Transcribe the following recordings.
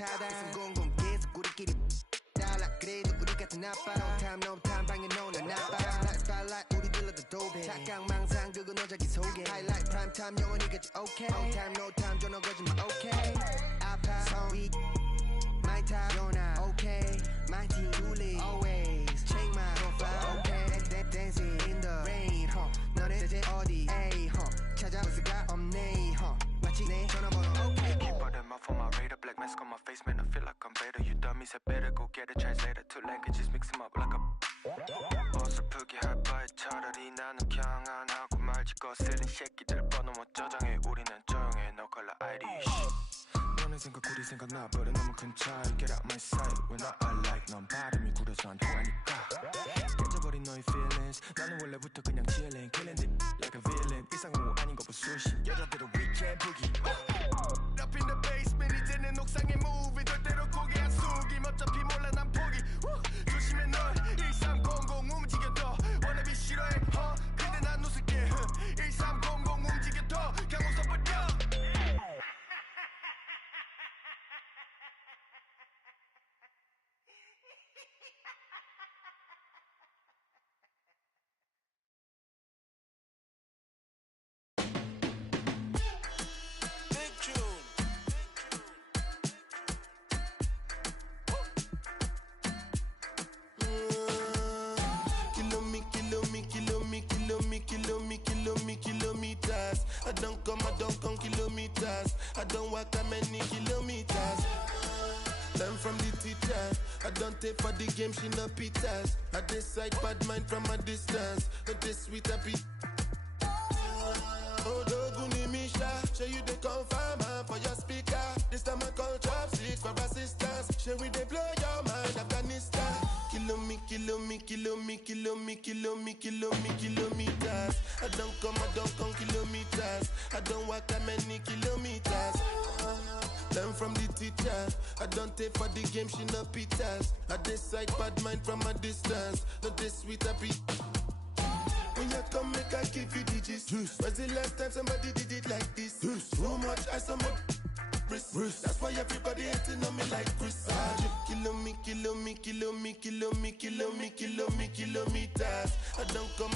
차단 공공 계속 우리끼리 달라 그래도 우리 같은 아빠 No time 방에 노는 아빠 Spotlight 우리 들러도 도배 착각망상 그건 너자기 속에 Highlight prime time 영원히 같이 okay No time 전화 거짓말 okay 아파 성이 My time you're not okay My team truly always check my profile okay Dancing in the rain 너네 대체 어디 에이 찾아볼 수가 없네 마치 내 전화번호 okay Keep all them off on my radar black mask on my face man I feel like I'm better You dummies had better go get a translator Two languages mix them up like a 어설프게 할 바에 차라리 나는 그냥 안 하고 말지 거슬린 새끼들 번호 못 저장해 우리는 조용해 No color ID 너네 생각 우리 생각 나버려 너무 큰 차이 Get out my sight When I like 넌 발음이 구려서 안 통하니까 깨져버린 너의 feelings 나는 원래부터 그냥 chillin' Killing it like a villain 일상은 아닌 거 보수시 여자들은 weekend boogie Up in the basement 이제는 옥상에 move 절대로 고개 안 숙임 어차피 몰라 난 포기 조심해 널 1300 움직여도 wannabe 싫어해 근데 난 웃을게 1300 움직여도 그냥 웃어버려 Kilometers. I don't come kilometers. I don't walk that many kilometers. Learn from the teacher. I don't take for the game, she no pitas. I decide bad mind from a distance. But this sweet happy. Oh, Doguni Misha, show you the confirm for your speaker. This time I call chopsticks for assistance. Show we they blow your mind, Afghanistan. Kilometers. I don't come kilometers. I don't walk that many kilometers. Learn from the teacher. I don't take for the game, she no pitas. I decide bad mind from a distance. Not this sweet happy. When you come, make I give you digits. When's the last time somebody did it like this? Too much ice on my wrist. That's why everybody hating on me like Chris. Kilometers. I don't come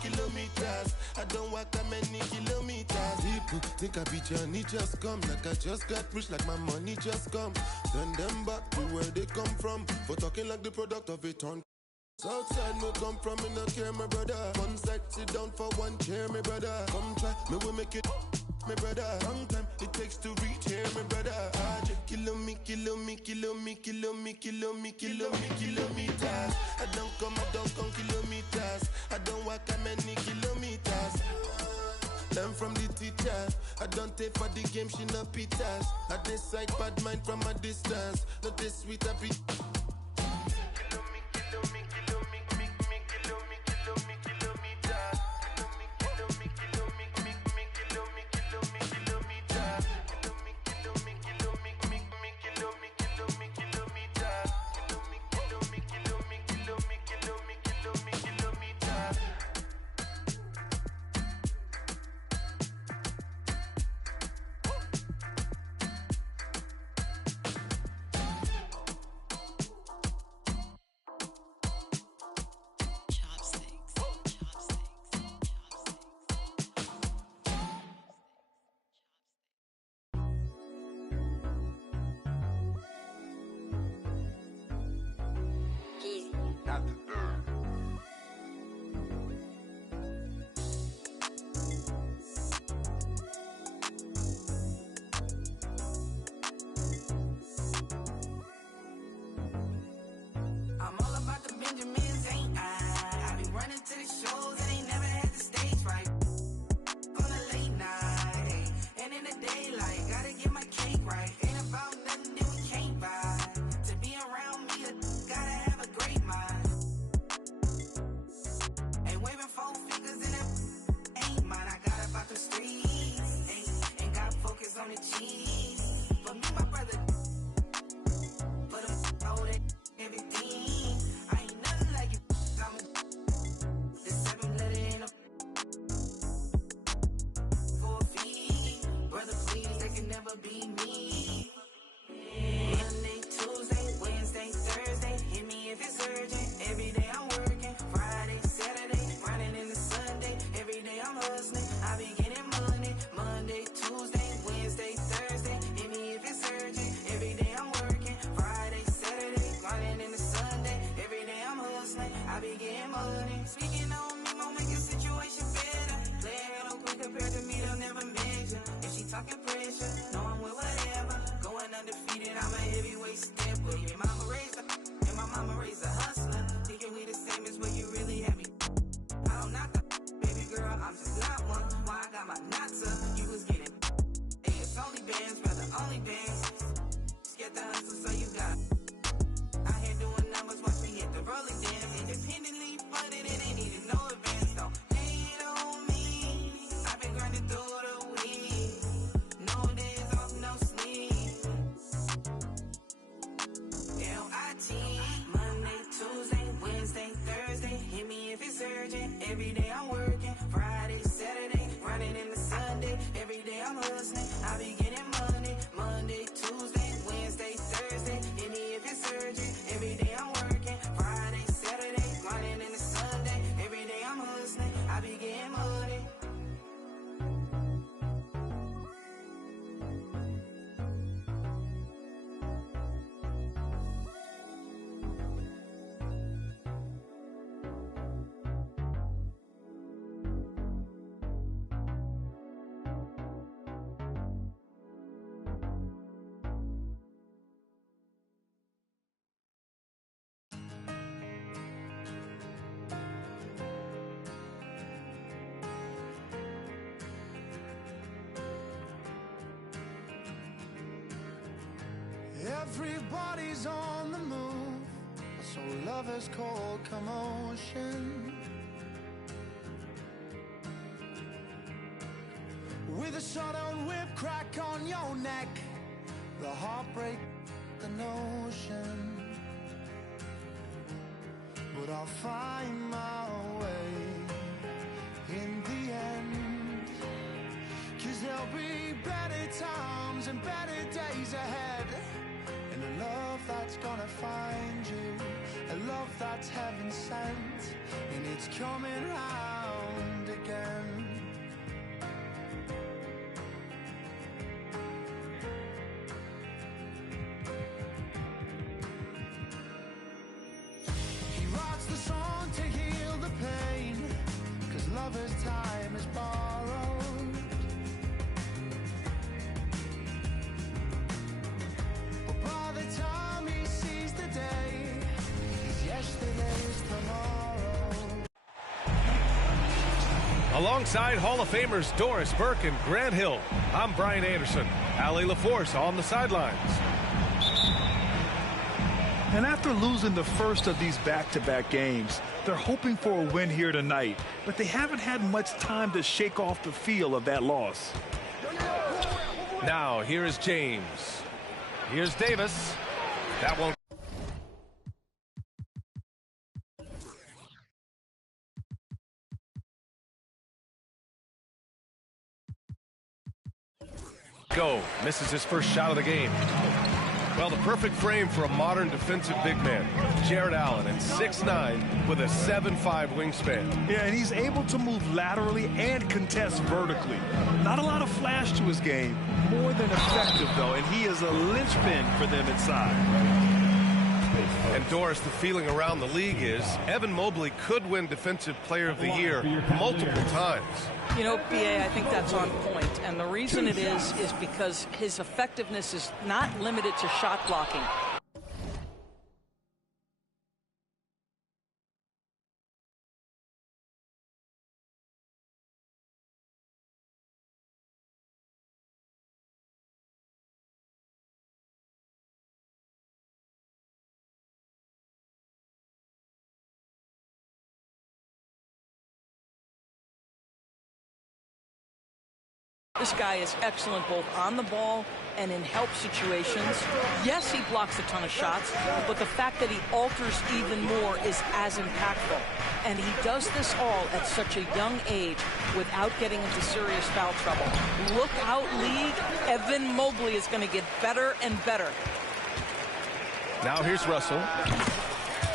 kilometers. I don't walk that many kilometers. People think I be Johnny just come. Like I just got rich, like my money just come. Send them back to where they come from. For talking like the product of a ton. Southside me come from, me no care, my brother. One side, sit down for one chair, my brother. Come try, me will make it, my brother. Long time it takes to reach here, my brother. Kilometers. I don't come kilometers. I don't walk that many kilometers. Learn from the teacher. I don't take for the game, she no pitas. I decide bad mind from a distance. Not this sweet happy. money. Speaking on me, won't make your situation better. Play ahead on quick compared to me, they'll never measure. If she talking pressure, know I'm with whatever. Going undefeated, I'm a heavyweight stepper. Your mama raised a, and my mama raised a hustler. Thinking we the same as where you really have me. I don't knock the baby girl, I'm just not one. Why I got my knots up, you was getting. Hey, it's only bands, brother, only bands. Scared the hustle, so you got. I here doing numbers, watch me hit the rolling dance. Independently funded, it ain't needed no advance. Don't hate on me. I've been grinding through the week. No days off, no sleep. L-I-T. Monday, Tuesday, Wednesday, Thursday. Hit me if it's urgent. Every day I'm working. Friday, Saturday, running into Sunday. Every day I'm hustling. I be getting money. Monday, Tuesday, Wednesday, Thursday. Hit me if it's urgent. Every day I'm working. Friday, Saturday, running into Sunday. Every day I'm hustling. I be getting money. Everybody's on the move, so lovers call commotion. With a sudden whip crack on your neck, the heartbreak, the notion. But I'll find my way in the end, 'cause there'll be better times and better days ahead. And a love that's gonna find you, a love that's heaven sent, and it's coming round again. He writes the song to heal the pain, 'cause lover's time is borrowed. By the time he sees the day, his yesterday's tomorrow. Alongside Hall of Famers Doris Burke and Grant Hill, I'm Brian Anderson. Allie LaForce on the sidelines. And after losing the first of these back-to-back games, they're hoping for a win here tonight, but they haven't had much time to shake off the feel of that loss. Now, here is James. Here's Davis. That won't. Go. Misses his first shot of the game. Well, the perfect frame for a modern defensive big man. Jared Allen at 6'9" with a 7'5" wingspan. Yeah, and he's able to move laterally and contest vertically. Not a lot of flash to his game. More than effective, though, and he is a linchpin for them inside. And Doris, the feeling around the league is Evan Mobley could win Defensive Player of the Year multiple times. You know, BA, I think that's on point. And the reason it is because his effectiveness is not limited to shot blocking. This guy is excellent both on the ball and in help situations. Yes, he blocks a ton of shots, but the fact that he alters even more is as impactful. And he does this all at such a young age without getting into serious foul trouble. Look out, league. Evan Mobley is going to get better and better. Now here's Russell.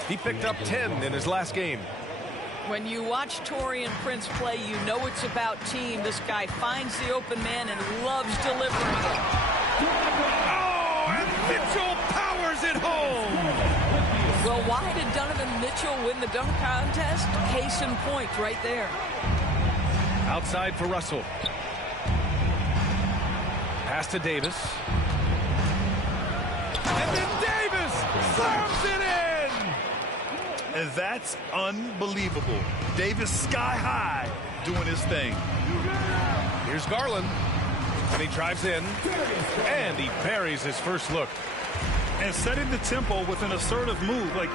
He picked up 10 in his last game. When you watch Taurean Prince play, you know it's about team. This guy finds the open man and loves delivering it. Oh, and Mitchell powers it home. Well, why did Donovan Mitchell win the dunk contest? Case in point right there. Outside for Russell. Pass to Davis. And then Davis slams it in! And that's unbelievable. Davis sky high doing his thing. Here's Garland. And he drives in. And he buries his first look. And setting the tempo with an assertive move. Like,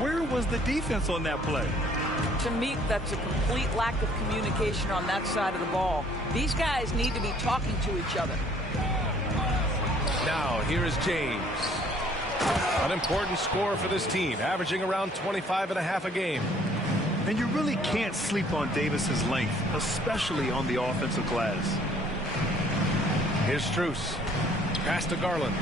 where was the defense on that play? To me, that's a complete lack of communication on that side of the ball. These guys need to be talking to each other. Now, here is James. An important scorer for this team, averaging around 25.5 a game. And you really can't sleep on Davis's length, especially on the offensive glass. Here's Strus. Pass to Garland.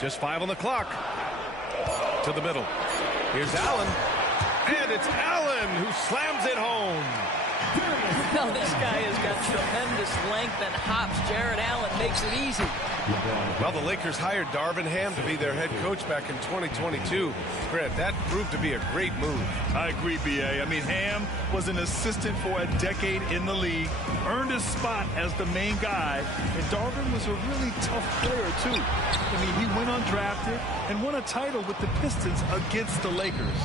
Just 5 on the clock. To the middle. Here's Allen. And it's Allen who slams it home. Well, this guy has got tremendous length and hops. Jared Allen makes it easy. Well, the Lakers hired Darvin Ham to be their head coach back in 2022. Grant, that proved to be a great move. I agree, B.A. I mean, Ham was an assistant for a decade in the league, earned his spot as the main guy, and Darvin was a really tough player, too. I mean, he went undrafted and won a title with the Pistons against the Lakers.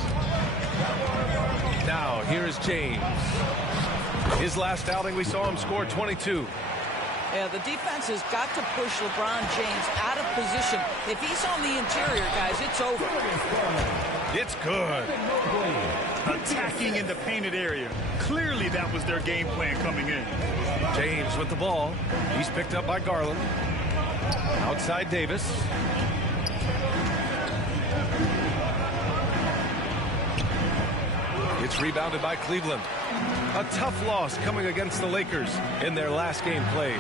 Now, here is James. His last outing, we saw him score 22. Yeah, the defense has got to push LeBron James out of position. If he's on the interior, guys, it's over. It's good. Attacking in the painted area. Clearly that was their game plan coming in. James with the ball. He's picked up by Garland. Outside Davis. It's rebounded by Cleveland. A tough loss coming against the Lakers in their last game played.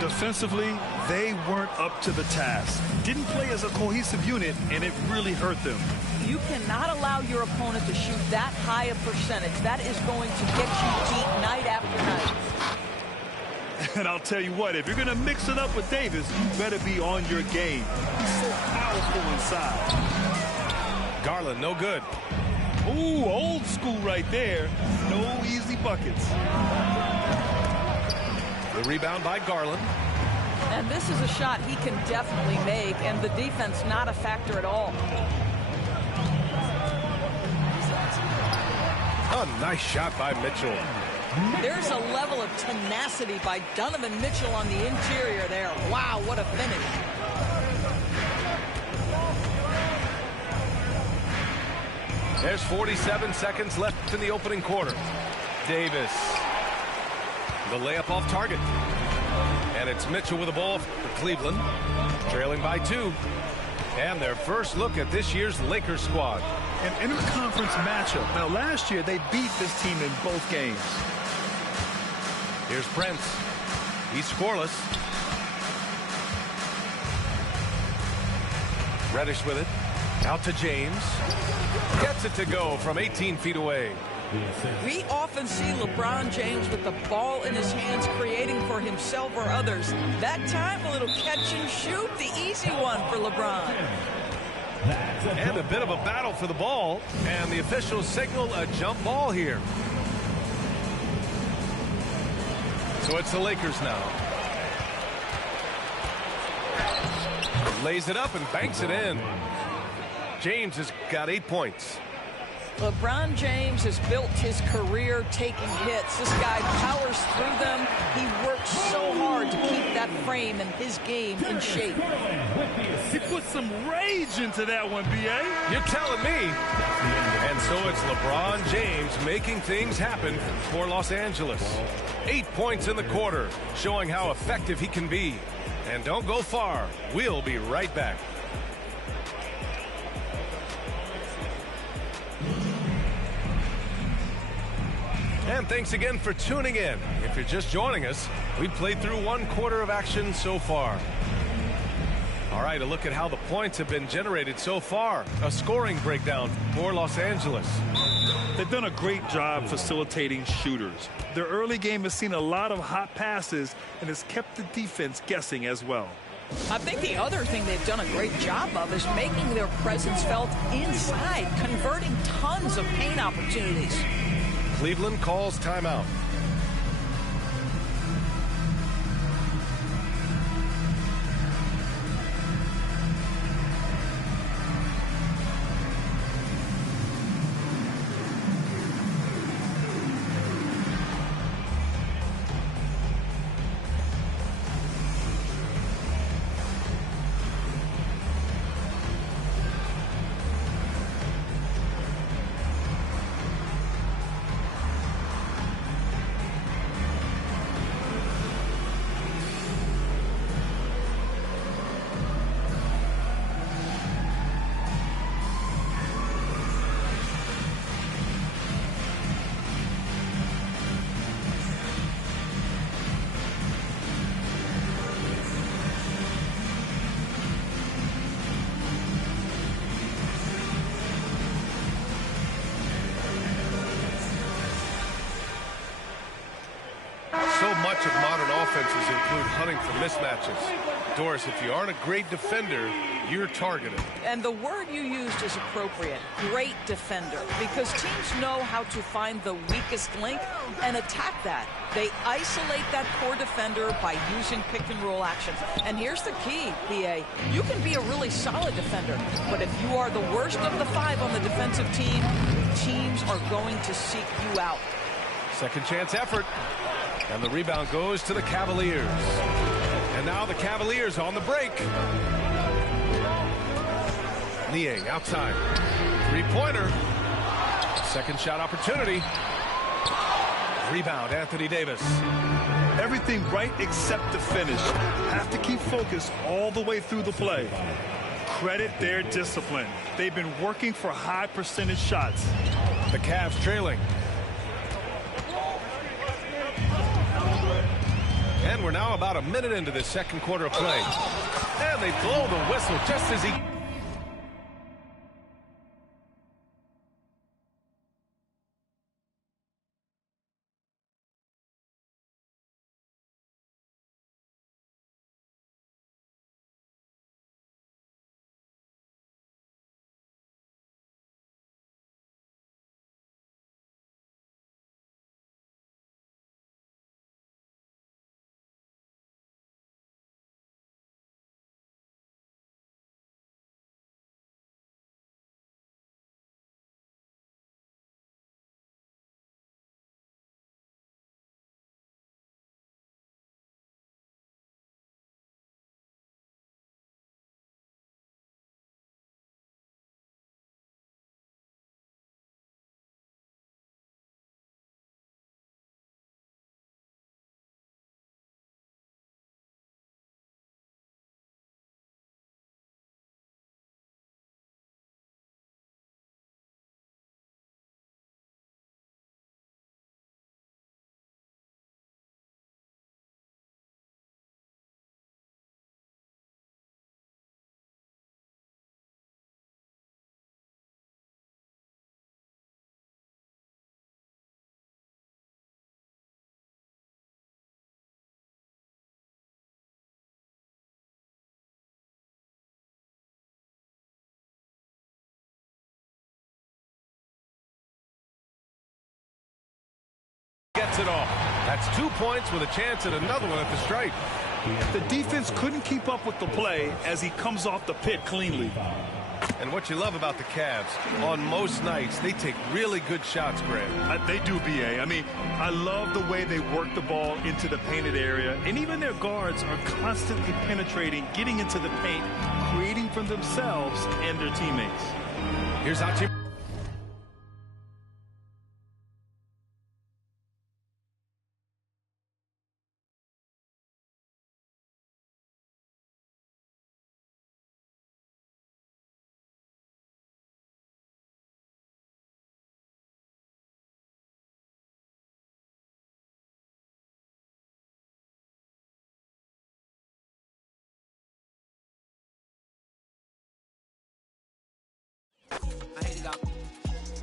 Defensively, they weren't up to the task. Didn't play as a cohesive unit, and it really hurt them. You cannot allow your opponent to shoot that high a percentage. That is going to get you beat night after night. And I'll tell you what, if you're going to mix it up with Davis, you better be on your game. He's so powerful inside. Garland, no good. Ooh, old school right there. No easy buckets. The rebound by Garland. And this is a shot he can definitely make, and the defense not a factor at all. A nice shot by Mitchell. There's a level of tenacity by Donovan Mitchell on the interior there. Wow, what a finish. There's 47 seconds left in the opening quarter. Davis. The layup off target. And it's Mitchell with the ball for Cleveland. Trailing by 2. And their first look at this year's Lakers squad. An interconference matchup. Now, last year, they beat this team in both games. Here's Prince. He's scoreless. Reddish with it. Out to James. Gets it to go from 18 feet away. We often see LeBron James with the ball in his hands, creating for himself or others. That time, a little catch and shoot, the easy one for LeBron. And a bit of a battle for the ball, and the officials signal a jump ball here. So it's the Lakers now. Lays it up and banks it in. James has got 8 points. LeBron James has built his career taking hits. This guy powers through them. He works so hard to keep that frame and his game in shape. He put some rage into that one, B.A. You're telling me. And so it's LeBron James making things happen for Los Angeles. 8 points in the quarter, showing how effective he can be. And don't go far. We'll be right back. And thanks again for tuning in. If you're just joining us, we played through 1 quarter of action so far. All right, a look at how the points have been generated so far. A scoring breakdown for Los Angeles. They've done a great job facilitating shooters. Their early game has seen a lot of hot passes and has kept the defense guessing as well. I think the other thing they've done a great job of is making their presence felt inside, converting tons of paint opportunities. Cleveland calls timeout. So much of modern offenses include hunting for mismatches. Doris, if you aren't a great defender, you're targeted. And the word you used is appropriate, great defender, because teams know how to find the weakest link and attack that. They isolate that core defender by using pick-and-roll actions. And here's the key, BA. You can be a really solid defender, but if you are the worst of the five on the defensive team, teams are going to seek you out. Second chance effort. And the rebound goes to the Cavaliers. And now the Cavaliers on the break. Niang outside. Three-pointer. Second shot opportunity. Rebound, Anthony Davis. Everything right except the finish. Have to keep focused all the way through the play. Credit their discipline. They've been working for high percentage shots. The Cavs trailing. And we're now about a minute into this second quarter of play. And they blow the whistle just as he... Gets it off. That's 2 points with a chance at another one at the stripe. The defense couldn't keep up with the play as he comes off the pick cleanly. And what you love about the Cavs, on most nights, they take really good shots, Grant. They do, BA. I mean, I love the way they work the ball into the painted area. And even their guards are constantly penetrating, getting into the paint, creating for themselves and their teammates. Here's how team...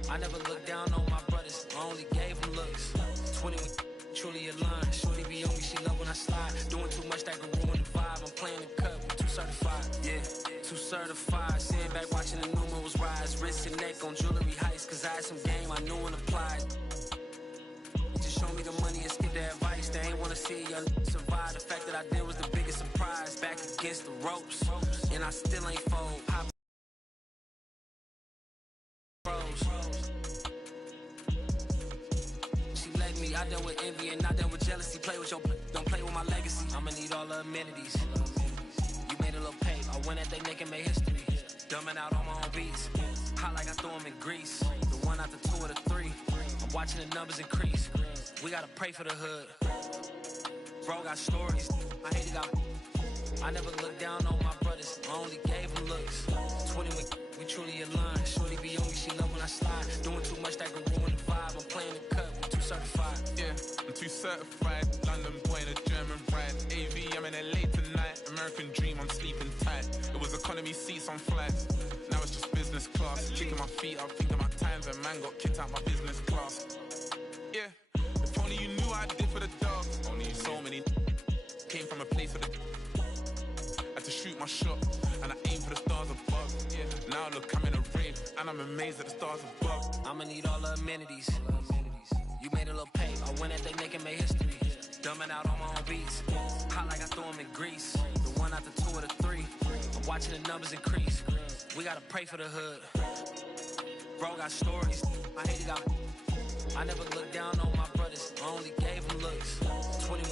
I never look down on my 20 truly aligned. Shorty be on me, she love when I slide. Doing too much that can ruin the vibe. I'm playing the cut, we too certified. Yeah, too certified. Sitting back watching the numerals rise. Wrist and neck on jewelry heights. Cause I had some game I knew and applied. Just show me the money and skip the advice. They ain't wanna see y'all survive. The fact that I did was the biggest surprise. Back against the ropes, and I still ain't fold. I dealt with envy and I dealt with jealousy. Play with your, don't play with my legacy. I'ma need all the amenities. You made a little pay. I went at they neck and made history. Dumbing out on my own beats. Hot like I threw them in grease. The one out the two or the three. I'm watching the numbers increase. We gotta pray for the hood. Bro got stories. I hate it. I never looked down on my brothers. I only gave them looks. 20 we truly aligned. Shorty be on me, she love when I slide. Doing too much that can ruin the vibe. I'm playing the cut, I'm too certified. Yeah, I'm too certified. London boy in a German ride. AV, I'm in LA tonight. American dream, I'm sleeping tight. It was economy seats on flights. Now it's just business class. Kicking my feet up, thinking my times. And man got kicked out my business class. Yeah, if only you knew I did for the dogs. Only you so many came from a place where the had to shoot my shot. And I aim for the stars above. Yeah, now look, I'm in a rave. And I'm amazed at the stars above. I'ma need all the amenities. You made a little pay. I went at they neck and made history. Dumbing out on my own beats. Hot like I threw them in grease. The one out the two or the three. I'm watching the numbers increase. We gotta pray for the hood. Bro got stories. I hate it. I never looked down on my brothers. I only gave them looks. 20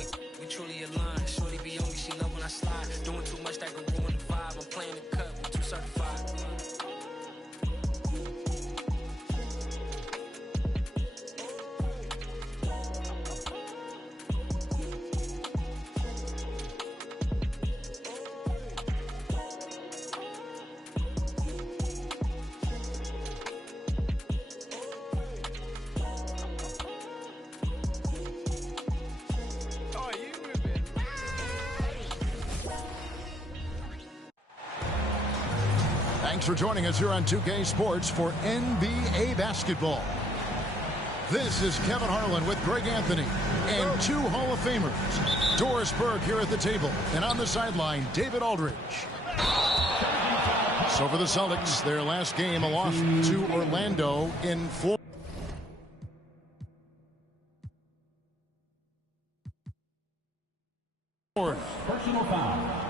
we truly aligned. Shorty be on me, she love when I slide. Doing too much that can ruin the vibe. I'm playing the cut, I'm too certified. Thanks for joining us here on 2K Sports for NBA basketball. This is Kevin Harlan with Greg Anthony and two Hall of Famers. Doris Burke here at the table, and on the sideline, David Aldridge. So for the Celtics, their last game, a loss to Orlando in Florida.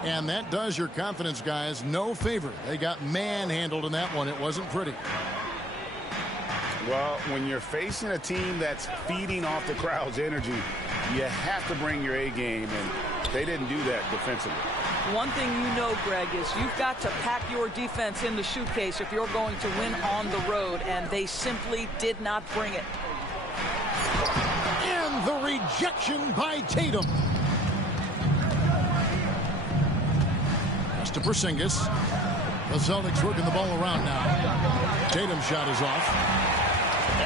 And that does your confidence guys no favor. They got manhandled in that one. It wasn't pretty. Well, when you're facing a team that's feeding off the crowd's energy, you have to bring your A game, and they didn't do that defensively. One thing you know, Greg, is you've got to pack your defense in the suitcase if you're going to win on the road, and they simply did not bring it. And the rejection by Tatum. To Porzingis. The Celtics working the ball around now. Tatum's shot is off.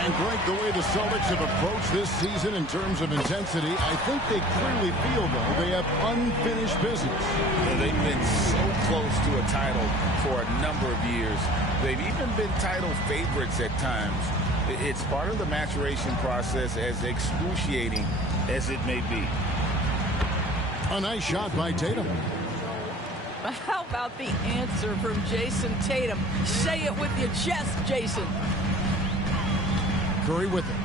And Greg, the way the Celtics have approached this season in terms of intensity, I think they clearly feel, though, they have unfinished business. Well, they've been so close to a title for a number of years. They've even been title favorites at times. It's part of the maturation process, as excruciating as it may be. A nice shot by Tatum. How about the answer from Jason Tatum? Say it with your chest, Jason. Curry with it.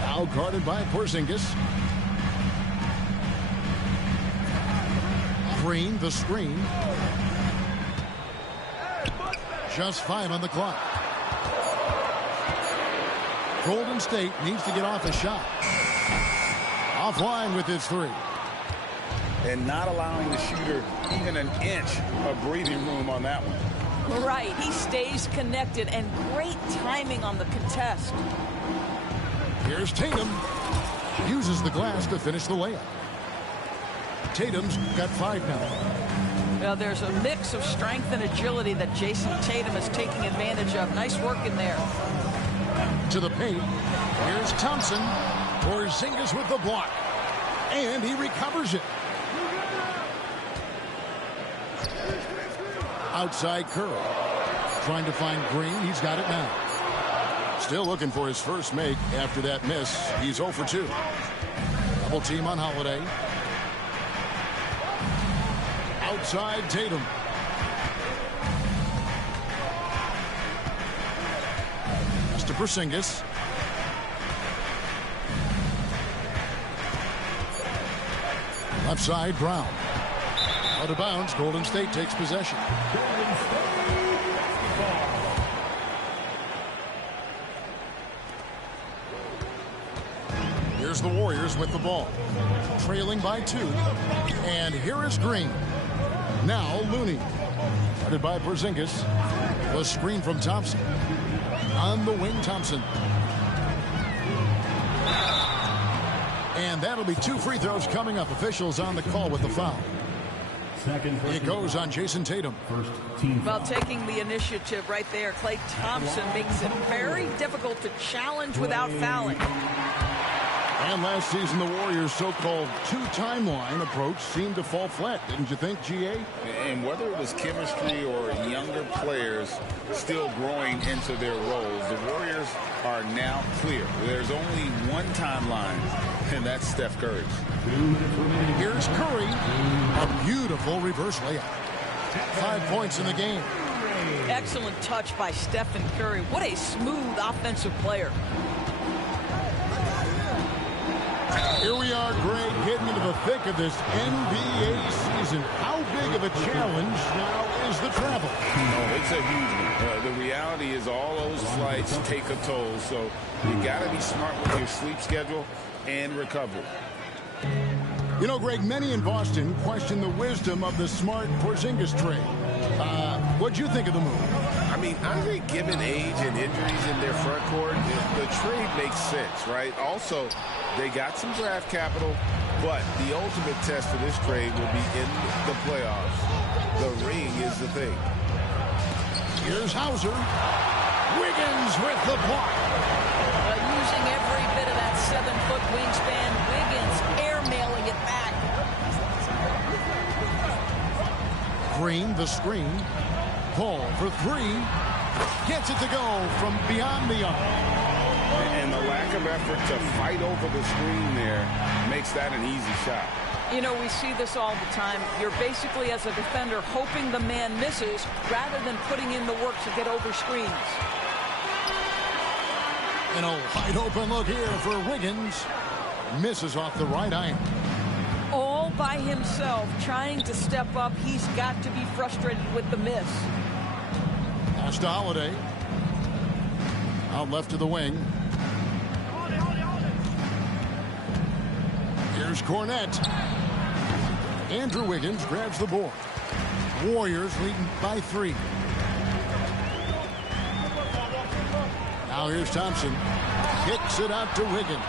Now guarded by Porzingis. Green, the screen. Just 5 on the clock. Golden State needs to get off a shot. Offline with his 3. And not allowing the shooter even an inch of breathing room on that one. Right, he stays connected, and great timing on the contest. Here's Tatum. Uses the glass to finish the layup. Tatum's got 5 now. Well, there's a mix of strength and agility that Jason Tatum is taking advantage of. Nice work in there. To the paint. Here's Thompson. Porzingis with the block. And he recovers it. Outside Curry. Trying to find Green. He's got it now. Still looking for his first make after that miss. He's 0 for 2. Double team on Holiday. Outside Tatum. That's to Porzingis. Left side, Brown. Out of bounds, Golden State takes possession. Here's the Warriors with the ball. Trailing by 2. And here is Green. Now Looney. Guarded by Porzingis. The screen from Thompson. On the wing, Thompson. And that'll be 2 free throws coming up. Officials on the call with the foul. It goes on Jason Tatum. Well, taking the initiative right there, Klay Thompson makes it very difficult to challenge without fouling. And last season, the Warriors' so-called 2-timeline approach seemed to fall flat, didn't you think, GA? And whether it was chemistry or younger players still growing into their roles, the Warriors are now clear. There's only one timeline, and that's Steph Curry. Here's Curry. A beautiful reverse layup. 5 points in the game. Excellent touch by Stephen Curry. What a smooth offensive player. Here we are, Greg, getting into the thick of this NBA season. How big of a challenge now is the travel? Oh, it's a huge one. The reality is all those flights take a toll, so you got to be smart with your sleep schedule and recovery. You know, Greg, many in Boston question the wisdom of the Smart Porzingis trade. What'd you think of the move? I mean, I think given age and injuries in their front court, the trade makes sense, right? Also, they got some draft capital, but the ultimate test for this trade will be in the playoffs. The ring is the thing. Here's Hauser. Wiggins with the block. Using every bit of that 7-foot wingspan, Wiggins airmailing it back. Green, the screen. Paul for 3. Gets it to go from beyond the arc. And the lack of effort to fight over the screen there makes that an easy shot. You know, we see this all the time. You're basically, as a defender, hoping the man misses rather than putting in the work to get over screens. And a wide open look here for Wiggins. Misses off the right iron. All by himself, trying to step up. He's got to be frustrated with the miss. Pass to Holiday. Out left to the wing. Here's Cornette. Andrew Wiggins grabs the board. Warriors leading by 3. Now here's Thompson. Kicks it out to Wiggins.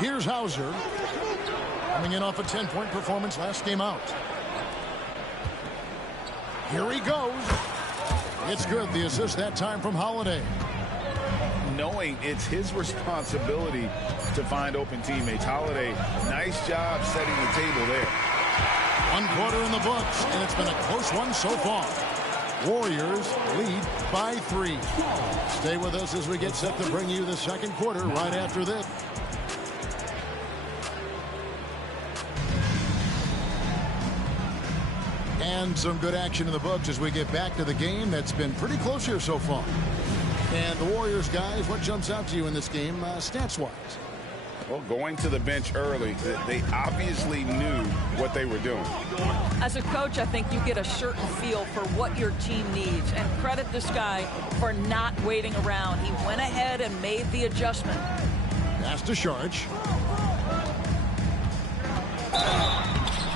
Here's Hauser. Coming in off a 10-point performance last game out. Here he goes. It's good. The assist that time from Holiday. Knowing it's his responsibility to find open teammates. Holiday, nice job setting the table there. 1 quarter in the books, and it's been a close one so far. Warriors lead by 3. Stay with us as we get set to bring you the second quarter right after this. And some good action in the books as we get back to the game that's been pretty close here so far. And the Warriors, guys, what jumps out to you in this game stats-wise? Well, going to the bench early, they obviously knew what they were doing. As a coach, I think you get a certain feel for what your team needs. And credit this guy for not waiting around. He went ahead and made the adjustment. Pass to Sharge.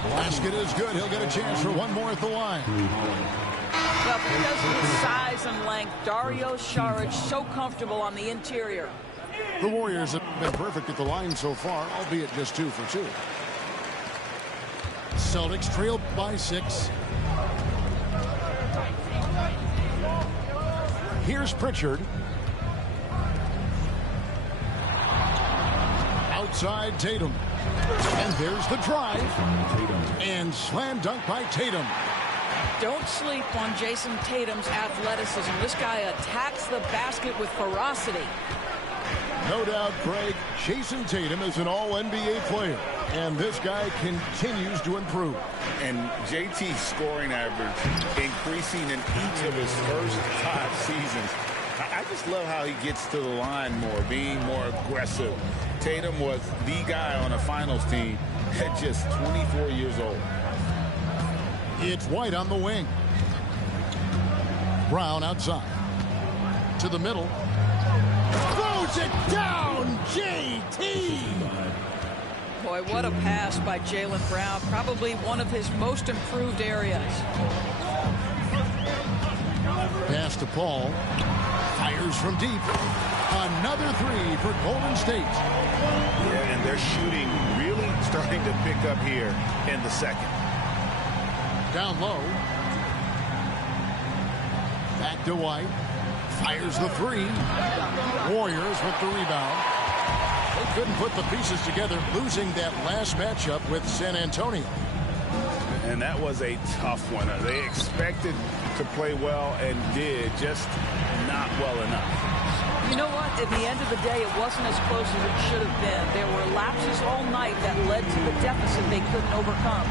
Basket is good. He'll get a chance for one more at the line. Well, because of his size and length, Dario Saric so comfortable on the interior. The Warriors have been perfect at the line so far, albeit just 2 for 2. Celtics trailed by 6. Here's Pritchard. Outside Tatum. And there's the drive. And slam dunk by Tatum. Don't sleep on Jason Tatum's athleticism. This guy attacks the basket with ferocity. No doubt, Craig, Jason Tatum is an all-NBA player, and this guy continues to improve. And JT's scoring average increasing in each of his first 5 seasons. I just love how he gets to the line more, being more aggressive. Tatum was the guy on a finals team at just 24 years old. It's White on the wing. Brown outside. To the middle. Throws it down, JT! Boy, what a pass by Jaylen Brown. Probably one of his most improved areas. Pass to Paul. Fires from deep. Another 3 for Golden State. Yeah, and they're shooting really starting to pick up here in the second. Down low. Back to White. Fires the 3. Warriors with the rebound. They couldn't put the pieces together, losing that last matchup with San Antonio. And that was a tough one. They expected to play well and did, just not well enough. You know what? At the end of the day, it wasn't as close as it should have been. There were lapses all night that led to the deficit they couldn't overcome.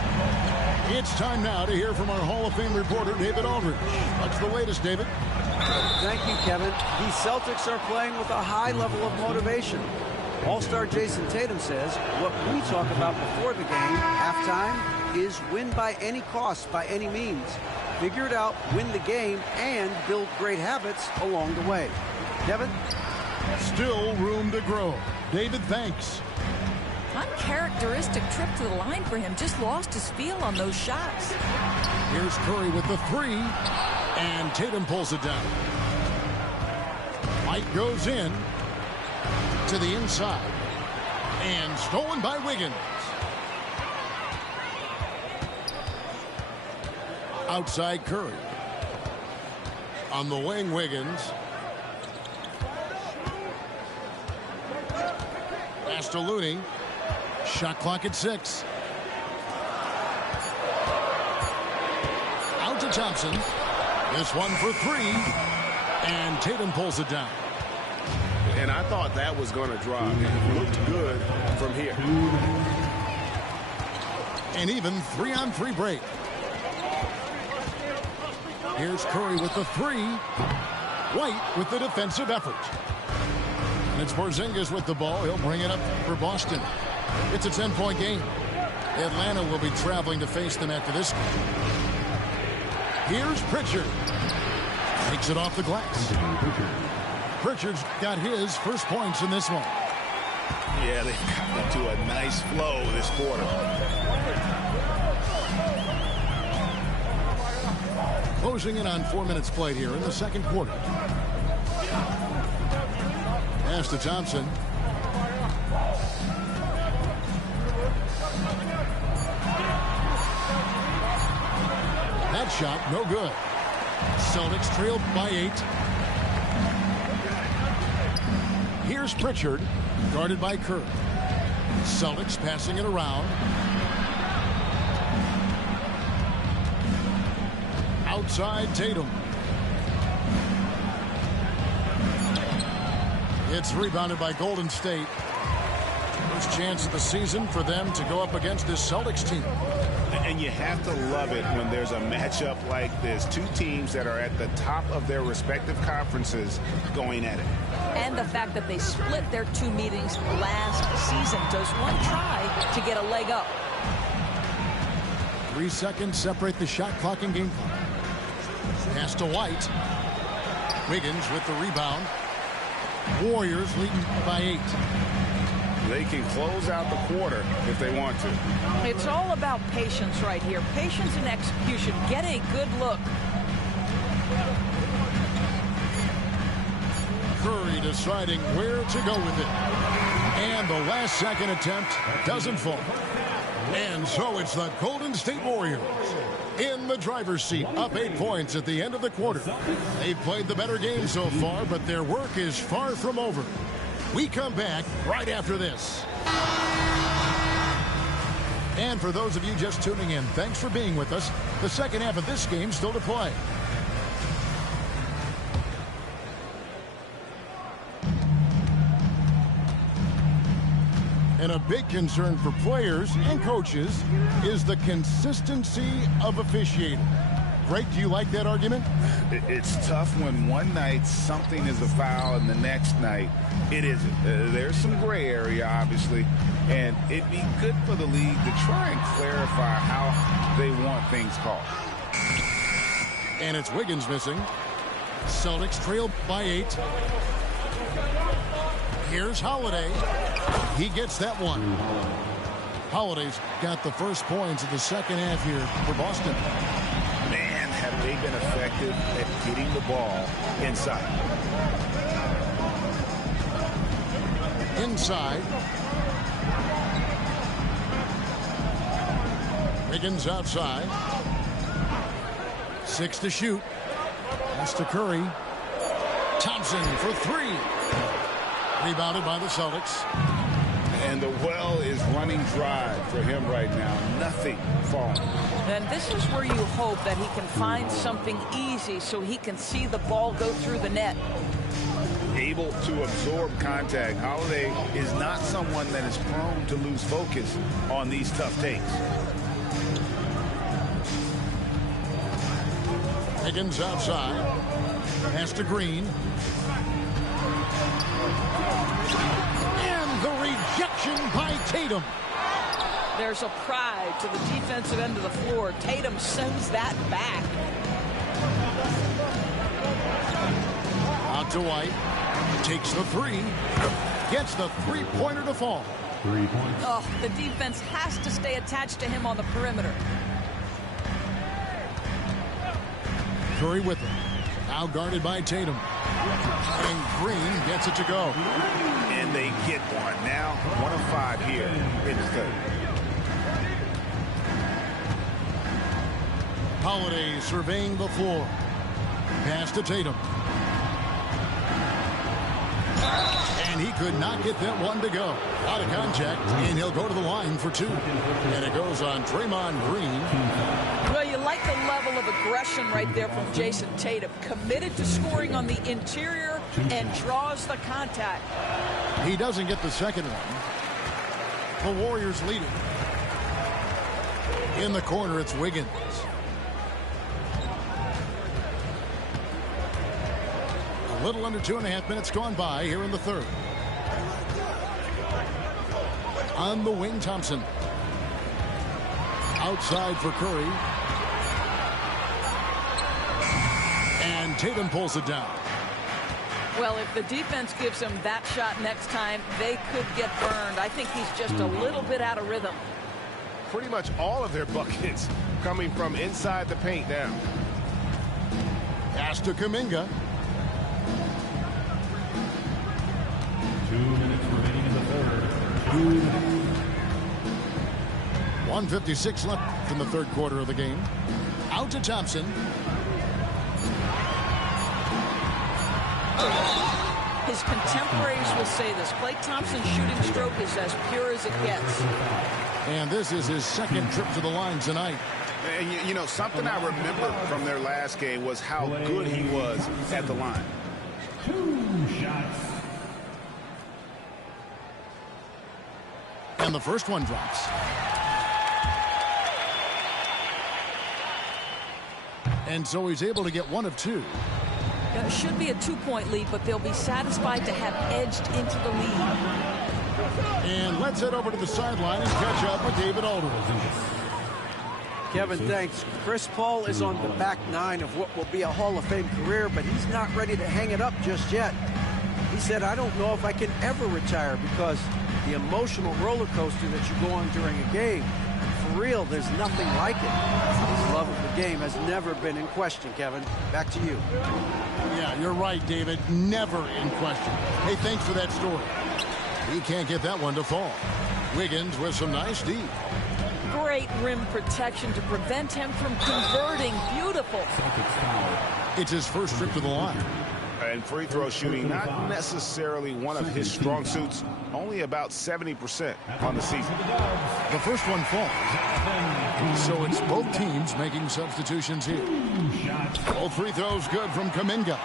It's time now to hear from our Hall of Fame reporter, David Aldridge. What's the latest, David? Thank you, Kevin. The Celtics are playing with a high level of motivation. All-star Jason Tatum says what we talk about before the game, halftime, is win by any cost, by any means. Figure it out, win the game, and build great habits along the way. Kevin? Still room to grow. David, thanks. Uncharacteristic trip to the line for him. Just lost his feel on those shots. Here's Curry with the 3, and Tatum pulls it down. White goes in to the inside, and stolen by Wiggins. Outside Curry. On the wing, Wiggins. Pass to Looney. Shot clock at 6. Out to Thompson. This one for 3. And Tatum pulls it down. And I thought that was going to drop. It looked good from here. An even 3-on-3 break. Here's Curry with the 3. White with the defensive effort. And it's Porzingis with the ball. He'll bring it up for Boston. It's a 10-point game. Atlanta will be traveling to face them after this game. Here's Pritchard. Takes it off the glass. Pritchard's got his first points in this one. Yeah, they've gotten into a nice flow this quarter. Closing in on 4 minutes played here in the second quarter. Pass to Thompson. That shot, no good. Celtics trailed by 8. Here's Pritchard, guarded by Curry. Celtics passing it around. Outside Tatum. It's rebounded by Golden State. First chance of the season for them to go up against this Celtics team. And you have to love it when there's a matchup like this. Two teams that are at the top of their respective conferences going at it. And the fact that they split their 2 meetings last season. Does one try to get a leg up? 3 seconds separate the shot clock and game clock. Pass to White. Wiggins with the rebound. Warriors leading by 8. They can close out the quarter if they want to. It's all about patience right here. Patience and execution. Get a good look. Curry deciding where to go with it. And the last second attempt doesn't fall. And so it's the Golden State Warriors in the driver's seat, up 8 points at the end of the quarter. They've played the better game so far, but their work is far from over. We come back right after this. And for those of you just tuning in, thanks for being with us. The second half of this game still to play. And a big concern for players and coaches is the consistency of officiating. Greg, do you like that argument? It's tough when one night something is a foul and the next night it isn't. There's some gray area, obviously, and it'd be good for the league to try and clarify how they want things called. And it's Wiggins missing. Celtics trail by 8. Here's Holiday. He gets that one. Holiday's got the first points of the second half here for Boston. Man, have they been effective at getting the ball inside. Inside. Wiggins outside. 6 to shoot. Pass to Curry. Thompson for 3. Rebounded by the Celtics. And the well is running dry for him right now. Nothing falling. And this is where you hope that he can find something easy so he can see the ball go through the net. Able to absorb contact. Holiday is not someone that is prone to lose focus on these tough takes. Higgins outside. Pass to Green. And the rejection by Tatum. There's a pride to the defensive end of the floor. Tatum sends that back. Out to White. Takes the 3. Gets the three-pointer to fall. 3 points. Oh, the defense has to stay attached to him on the perimeter. Curry with him. Now guarded by Tatum. And Green gets it to go. And they get one. Now 1 of 5 here in the third. Holiday surveying the floor. Pass to Tatum. And he could not get that one to go. Out of contact, and he'll go to the line for 2. And it goes on Draymond Green. Well, you like the level of aggression right there from Jason Tatum. Committed to scoring on the interior and draws the contact. He doesn't get the second one. The Warriors lead it. In the corner, it's Wiggins. A little under 2.5 minutes gone by here in the third. On the wing, Thompson. Outside for Curry. And Tatum pulls it down. Well, if the defense gives him that shot next time, they could get burned. I think he's just a little bit out of rhythm. Pretty much all of their buckets coming from inside the paint now. Pass to Kuminga. 2 minutes remaining in the third. 1:56 left in the third quarter of the game. Out to Thompson. His contemporaries will say this. Klay Thompson's shooting stroke is as pure as it gets. And this is his second trip to the line tonight. And you know, something I remember from their last game was how good he was at the line. 2 shots. And the first one drops. And so he's able to get 1 of 2. It should be a 2-point lead, but they'll be satisfied to have edged into the lead. And let's head over to the sideline and catch up with David Aldridge. Kevin, thanks. Chris Paul is on the back 9 of what will be a Hall of Fame career, but he's not ready to hang it up just yet. He said, I don't know if I can ever retire because the emotional roller coaster that you go on during a game, for real, there's nothing like it. His love of the game has never been in question, Kevin. Back to you. Yeah, you're right, David. Never in question. Hey, thanks for that story. He can't get that one to fall. Wiggins with some nice D. Great rim protection to prevent him from converting. Beautiful. It's his first trip to the line. and free throw shooting, not necessarily one of his strong suits, only about 70% on the season. The first one falls. So it's both teams making substitutions here. Both free throws good from Kuminga.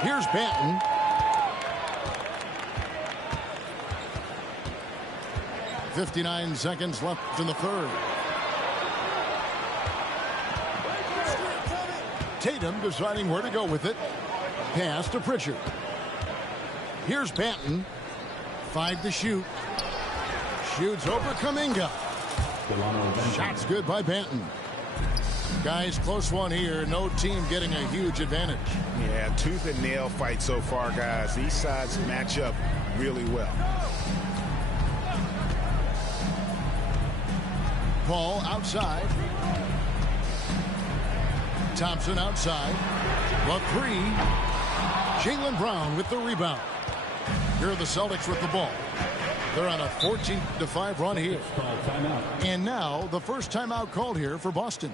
Here's Banton. .59 seconds left in the third. Tatum deciding where to go with it. Pass to Pritchard. Here's Banton. 5 to shoot. Shoots over Kuminga. Shots good by Banton. Guys, close one here. No team getting a huge advantage. Yeah, tooth and nail fight so far, guys. These sides match up really well. Paul outside. Thompson outside. The three. Jaylen Brown with the rebound. Here are the Celtics with the ball. They're on a 14-5 run here. And now the first timeout called here for Boston.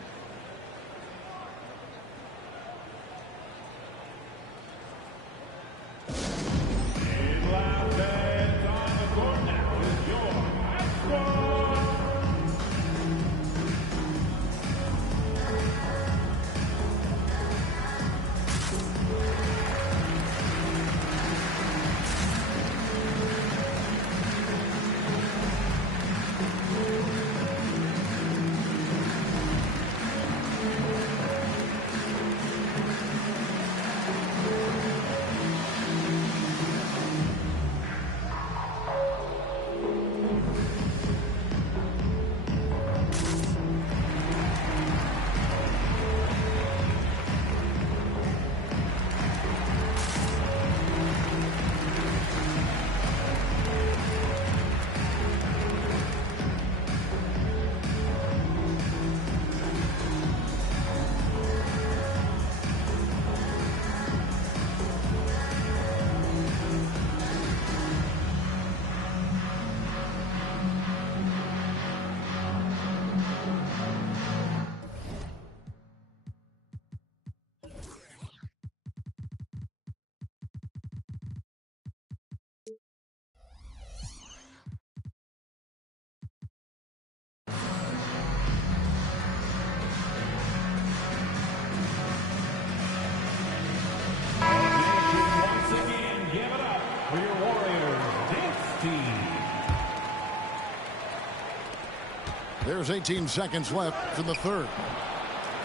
There's 18 seconds left in the third.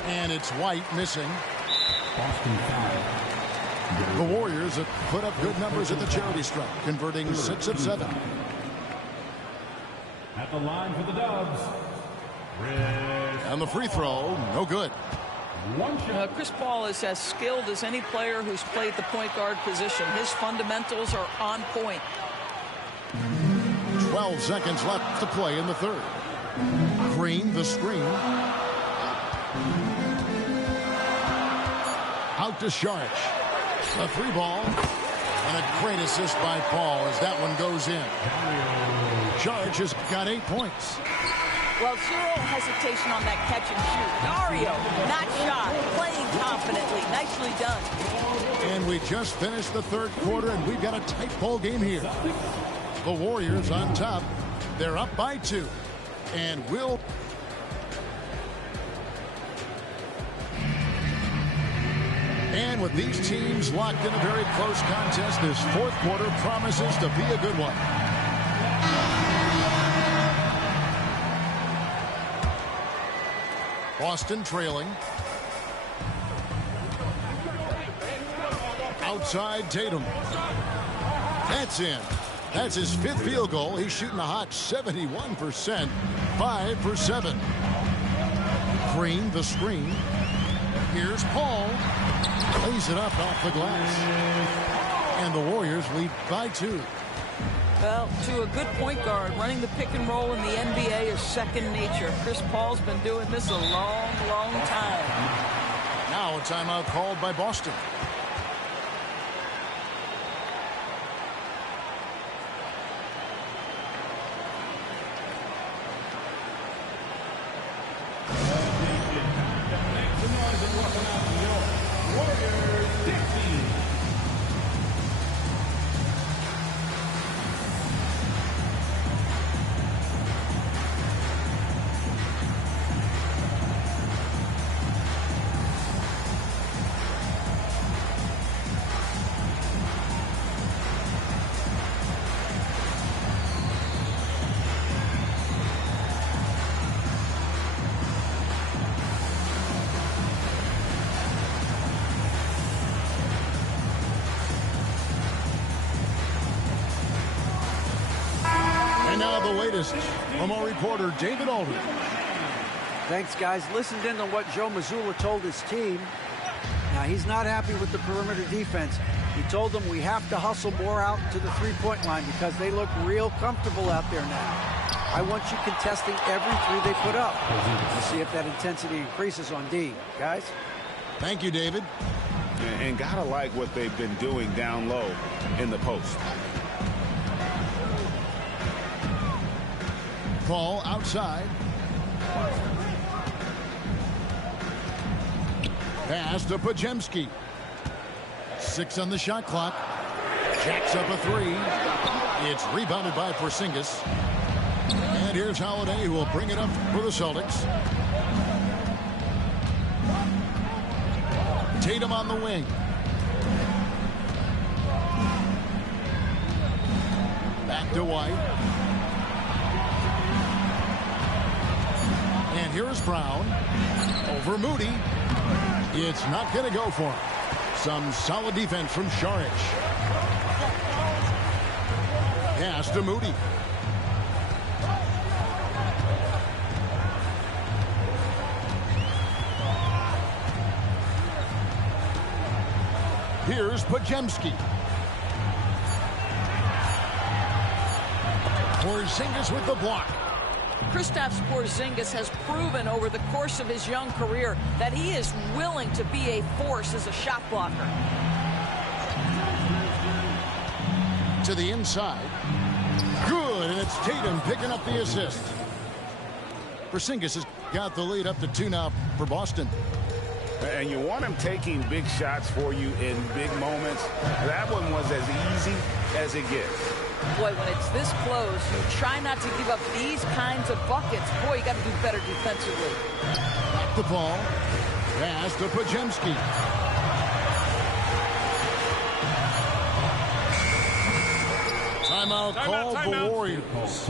And it's White missing. Boston foul. The Warriors have put up good numbers at the charity stripe, converting 6 of 7. At the line for the Dubs. And the free throw, no good. Chris Paul is as skilled as any player who's played the point guard position. His fundamentals are on point. 12 seconds left to play in the third. Green, the screen. Out to Sharch. A three ball. And a great assist by Paul as that one goes in. Sharch has got 8 points. Well, zero hesitation on that catch and shoot. Dario, not shy, playing confidently. Nicely done. And we just finished the third quarter, and we've got a tight ball game here. The Warriors on top. They're up by 2. And will... And with these teams locked in a very close contest, this fourth quarter promises to be a good one. Boston trailing. Outside Tatum. That's in. That's his 5th field goal. He's shooting a hot 71%. 5 for 7. Green, the screen. Here's Paul. Lays it up off the glass. And the Warriors lead by 2. Well, to a good point guard, running the pick and roll in the NBA is second nature. Chris Paul's been doing this a long, long time. Now a timeout called by Boston. latest from our reporter, David Aldridge. Thanks, guys. Listened in to what Joe Mazzulla told his team. Now, he's not happy with the perimeter defense. He told them we have to hustle more out to the three-point line because they look real comfortable out there now. I want you contesting every three they put up. We'll see if that intensity increases on D. Guys? Thank you, David. And gotta like what they've been doing down low in the post. Ball outside. Pass to Podziemski. 6 on the shot clock. Jacks up a 3. It's rebounded by Porzingis. And here's Holiday, who will bring it up for the Celtics. Tatum on the wing. Back to White. And here's Brown. Over Moody. It's not going to go for him. Some solid defense from Saric. Pass to Moody. Here's Podziemski. Porzingis with the block. Kristaps Porzingis has proven over the course of his young career that he is willing to be a force as a shot blocker. To the inside. Good, and it's Tatum picking up the assist. Porzingis has got the lead up to 2 now for Boston. And you want him taking big shots for you in big moments. That one was as easy as it gets. Boy, when it's this close, you try not to give up these kinds of buckets. Boy, you got to do better defensively. Back the ball. Pass to Podziemski. Timeout called the Warriors.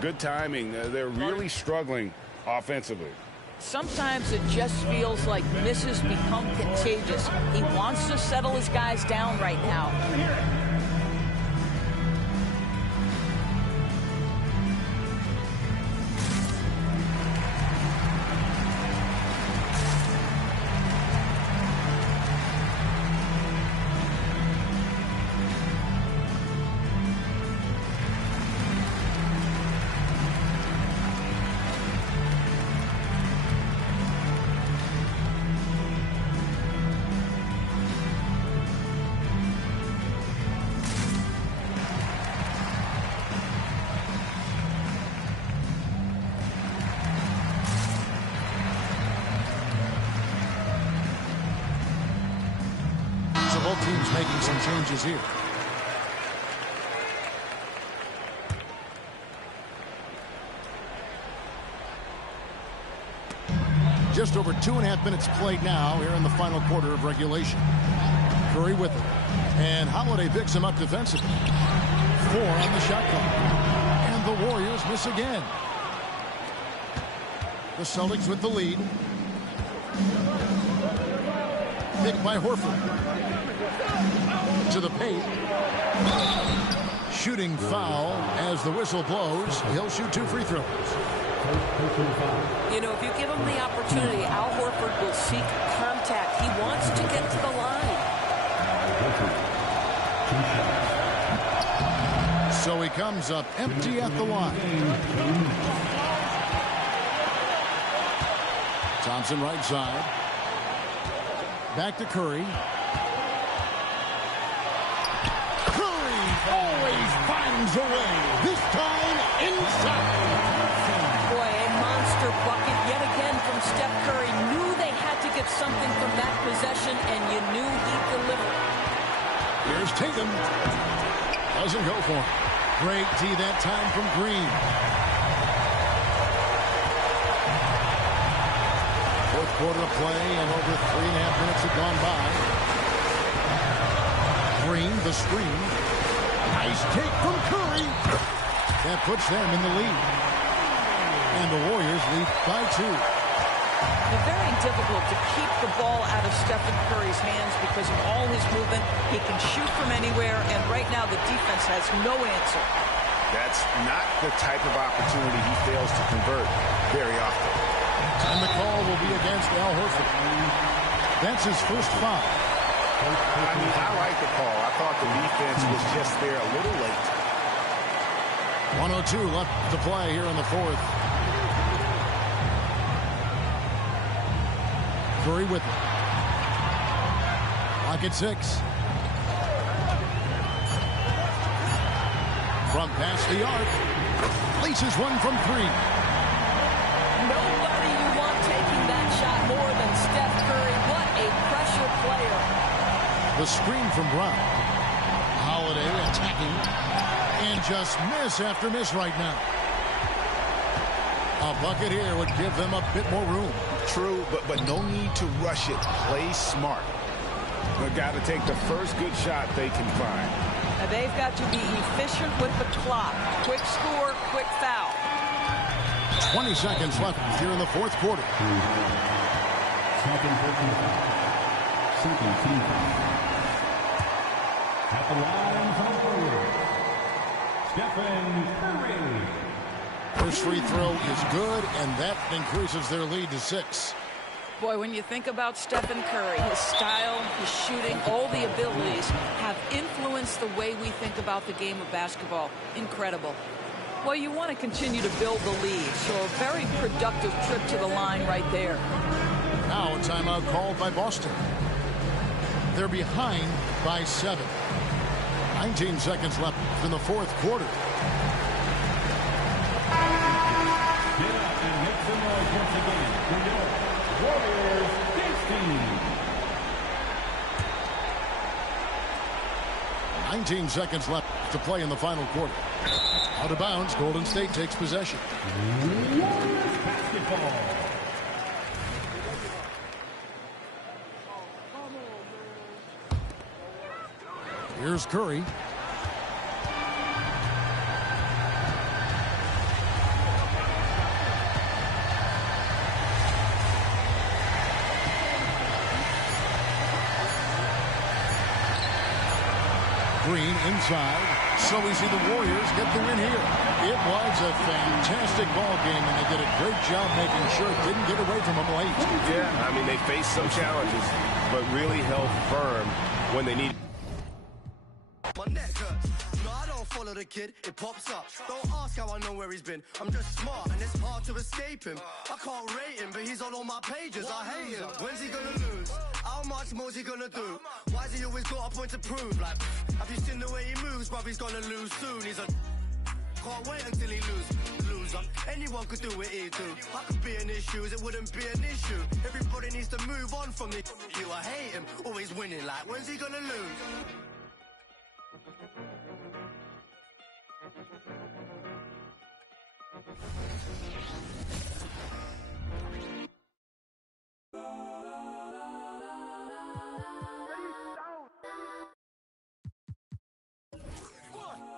Good timing. They're really struggling offensively. Sometimes it just feels like misses become contagious. He wants to settle his guys down right now. Both teams making some changes here. Just over 2.5 minutes played now here in the final quarter of regulation. Curry with it. And Holiday picks him up defensively. 4 on the shot clock. And the Warriors miss again. The Celtics with the lead. Picked by Horford. To the paint. Shooting foul as the whistle blows. He'll shoot 2 free throws. You know, if you give him the opportunity, Al Horford will seek contact. He wants to get to the line. So he comes up empty at the line. Thompson right side. Back to Curry. Curry always finds a way. This time inside. Boy, a monster bucket yet again from Steph Curry. Knew they had to get something from that possession, and you knew he'd deliver. Here's Tatum. Doesn't go for it. Great D that time from Green. Fourth quarter of play, and over 3.5 minutes have gone by. Green, the screen. Nice take from Curry. That puts them in the lead. And the Warriors lead by 2. It's very difficult to keep the ball out of Stephen Curry's hands because of all his movement. He can shoot from anywhere, and right now the defense has no answer. That's not the type of opportunity he fails to convert very often. And the call will be against Al Horford. That's his first foul. I mean, I like the call. I thought the defense was just there a little late. 1:02 left to play here in the fourth. Curry with it. Lock at 6. From past the arc. Laces one from 3. Nobody you want taking that shot more than Steph Curry. What a pressure player. The screen from Brown. Holiday attacking. And just miss after miss right now. A bucket here would give them a bit more room. True, but no need to rush it. Play smart. They've got to take the first good shot they can find. Now they've got to be efficient with the clock. Quick score, quick foul. 20 seconds left here in the fourth quarter. Second team foul. At the line for Stephen Curry. First free throw is good, and that increases their lead to 6. Boy, when you think about Stephen Curry, his style, his shooting, all the abilities have influenced the way we think about the game of basketball. Incredible. Well, you want to continue to build the lead, so a very productive trip to the line right there. Now a timeout called by Boston. They're behind by 7. 19 seconds left in the fourth quarter. Get up and make some noise once again for your Warriors dance team. 19 seconds left to play in the final quarter. Out of bounds, Golden State takes possession. Warriors basketball. Here's Curry. Green inside. So we see the Warriors get the win here. It was a fantastic ball game, and they did a great job making sure it didn't get away from them late. Yeah, I mean, they faced some challenges, but really held firm when they needed. My neck hurts. No, I don't follow the kid, it pops up. Don't ask how I know where he's been. I'm just smart and it's hard to escape him. I can't rate him, but he's on all my pages. I hate him. When's he gonna lose? How much more's he gonna do? Why's he always got a point to prove? Like, have you seen the way he moves, bruv? He's gonna lose soon. He's a can't wait until he lose up. Anyone could do what he do. I could be in his shoes, it wouldn't be an issue. Everybody needs to move on from the you. I hate him, always winning. Like, when's he gonna lose?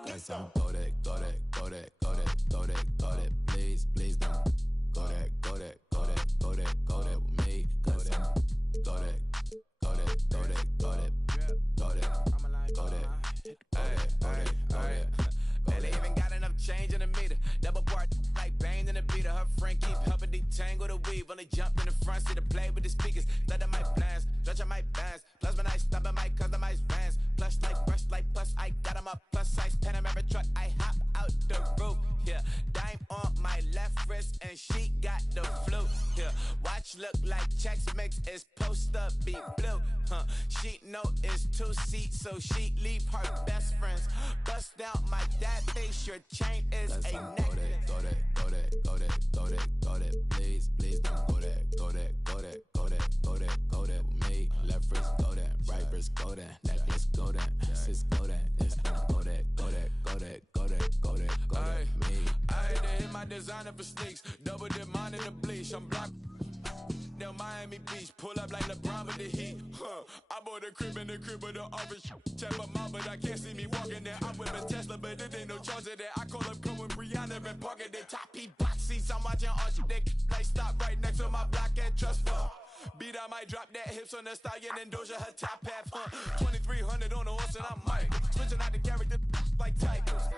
Yes, I'm go that, please, please don't. Go that with me. Cause I'm go that. Barely even got enough change in the meter. Double part like bang in the beater. Her friend keep helping detangle the weave. Only jumped in the front seat to play with the speakers. Let my plans, stretch on my bands. Plus when I stop at my customized vans. Plush like brush like plus I got them up. Plus size Panamera truck. I hop out the roof. Yeah, dime on my left wrist and she got the flu. Yeah, watch look like checks mix. It's post up be blue. She know it's 2 seats, so she leave her best friends. Bust down my dad face. Your chain is a necklace. Go that, please, please don't go that with me. Left wrist go that, right wrist go that, necklace go that, sis go that, it's go that, me. I had to hit my designer for sneaks, double dip mine in the bleach. I'm blocked down Miami Beach, pull up like LeBron with the heat. I bought a crib in the crib with the office. Check my mouth, but I can't see me walking there. I'm with a Tesla, but it ain't no charge of that. I call up Cohen, Brianna, and parking their top P box seats. I'm watching Archie Dick. Like stop right next to my block at Trust Fund. Beat I might drop that hips on the stallion and Doja her top half. 2300 on the horse and I'm Mike. Switching out the character like typos.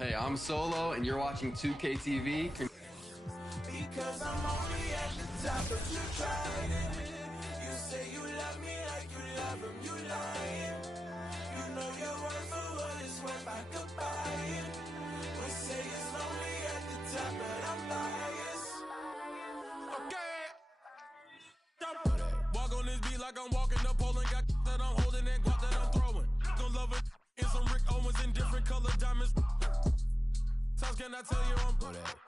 Hey, I'm Solo, and you're watching 2K TV. Because I'm only at the top, but you tried it. You say you love me like you love him, you lying. You know your worth for what it's worth, I could buy it. We say it's lonely at the top, but I'm biased. Okay. Walk on this beat like I'm walking the pole and got that I'm holding and guap that I'm throwing. Gonna love it in some Rick Owens in different color diamonds. Times can I tell you I'm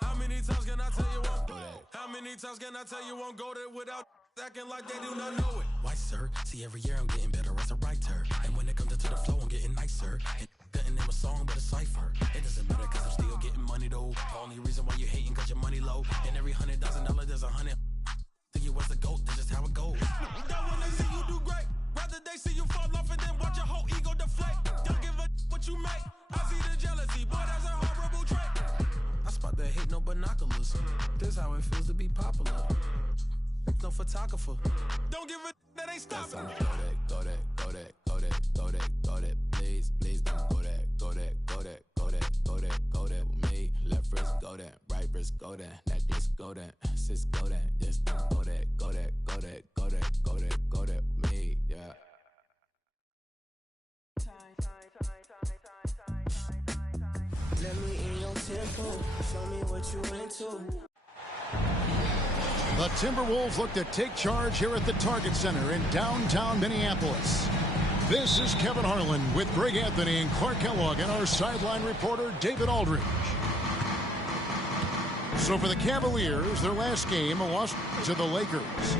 How many times can I tell you I'm How many times can I tell you I'm goated without acting like they do not know it? Why, sir? See, every year I'm getting better as a writer. And when it comes into the flow, I'm getting nicer. And couldn't name a song but a cipher. It doesn't matter cause I'm still getting money though. The only reason why you hating cause your money low. And every $100,000 there's $100 to you as a goat. That's just how it goes. Don't when they see you do great. Rather they see you fall off and then watch your whole ego deflate. Don't give a what you make. I see the jealousy, boy, that's a horrible trait. I spot that hate, no binoculars. This how it feels to be popular. No photographer. Don't give a that ain't stopping. Go that, please don't go that with me. Left wrist go that, right wrist go that, necklace go that, sis go that, yes don't go that with me, yeah. Let me in your tempo, show me what you into. The Timberwolves look to take charge here at the Target Center in downtown Minneapolis. This is Kevin Harlan with Greg Anthony and Clark Kellogg and our sideline reporter David Aldridge. So for the Cavaliers, their last game, a loss to the Lakers.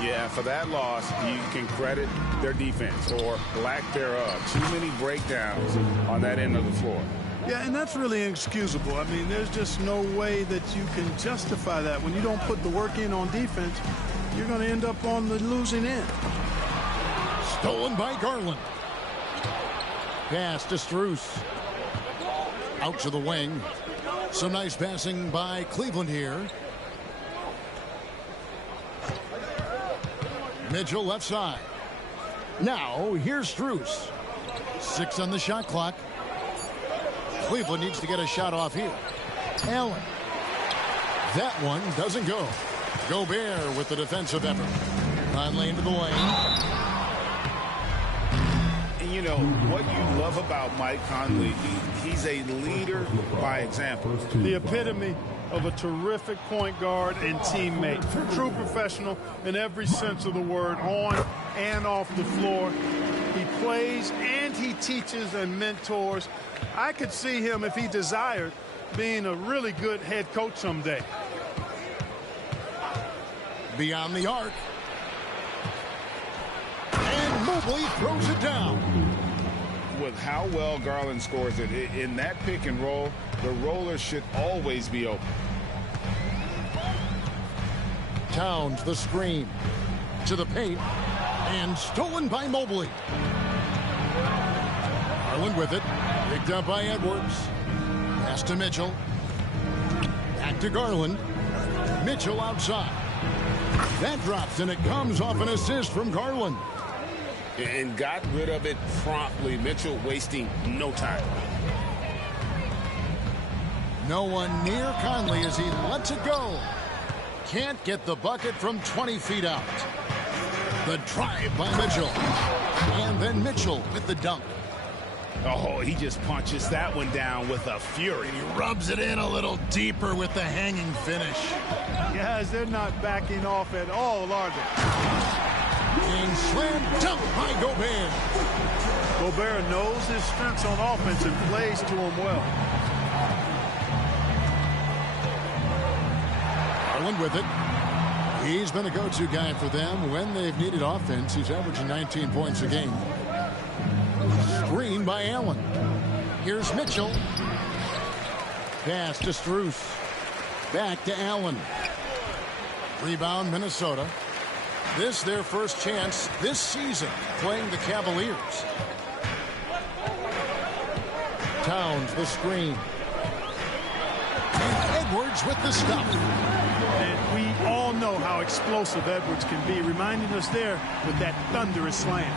Yeah, for that loss, you can credit their defense or lack thereof. Too many breakdowns on that end of the floor. Yeah, and that's really inexcusable. I mean, there's just no way that you can justify that. When you don't put the work in on defense, you're going to end up on the losing end. Stolen by Garland. Pass to Strus. Out to the wing. Some nice passing by Cleveland here. Mitchell left side. Now here's Strus. 6 on the shot clock. Cleveland needs to get a shot off here. Allen. That one doesn't go. Gobert with the defensive effort. Conley into the lane. And you know, what you love about Mike Conley, he's a leader by example. The epitome of a terrific point guard and teammate. True professional in every sense of the word, on and off the floor. He plays and he teaches and mentors. I could see him, if he desired, being a really good head coach someday. Beyond the arc. And Mobley throws it down. With how well Garland scores it, in that pick and roll, the roller should always be open. Towns the screen. To the paint. And stolen by Mobley. Garland with it. Picked up by Edwards. Pass to Mitchell. Back to Garland. Mitchell outside. That drops, and it comes off an assist from Garland. And got rid of it promptly. Mitchell wasting no time. No one near Conley as he lets it go. Can't get the bucket from 20 feet out. The drive by Mitchell. And then Mitchell with the dunk. Oh, he just punches that one down with a fury. He rubs it in a little deeper with the hanging finish. Guys, they're not backing off at all, are they? Being slam dunk by Gobert. Gobert knows his strengths on offense and plays to them well. Garland with it. He's been a go-to guy for them when they've needed offense. He's averaging 19 points a game. Screen by Allen. Here's Mitchell. Pass to Strus. Back to Allen. Rebound Minnesota. This their first chance this season playing the Cavaliers. Towns the screen. And Edwards with the stop. And we all know how explosive Edwards can be, reminding us there with that thunderous slam.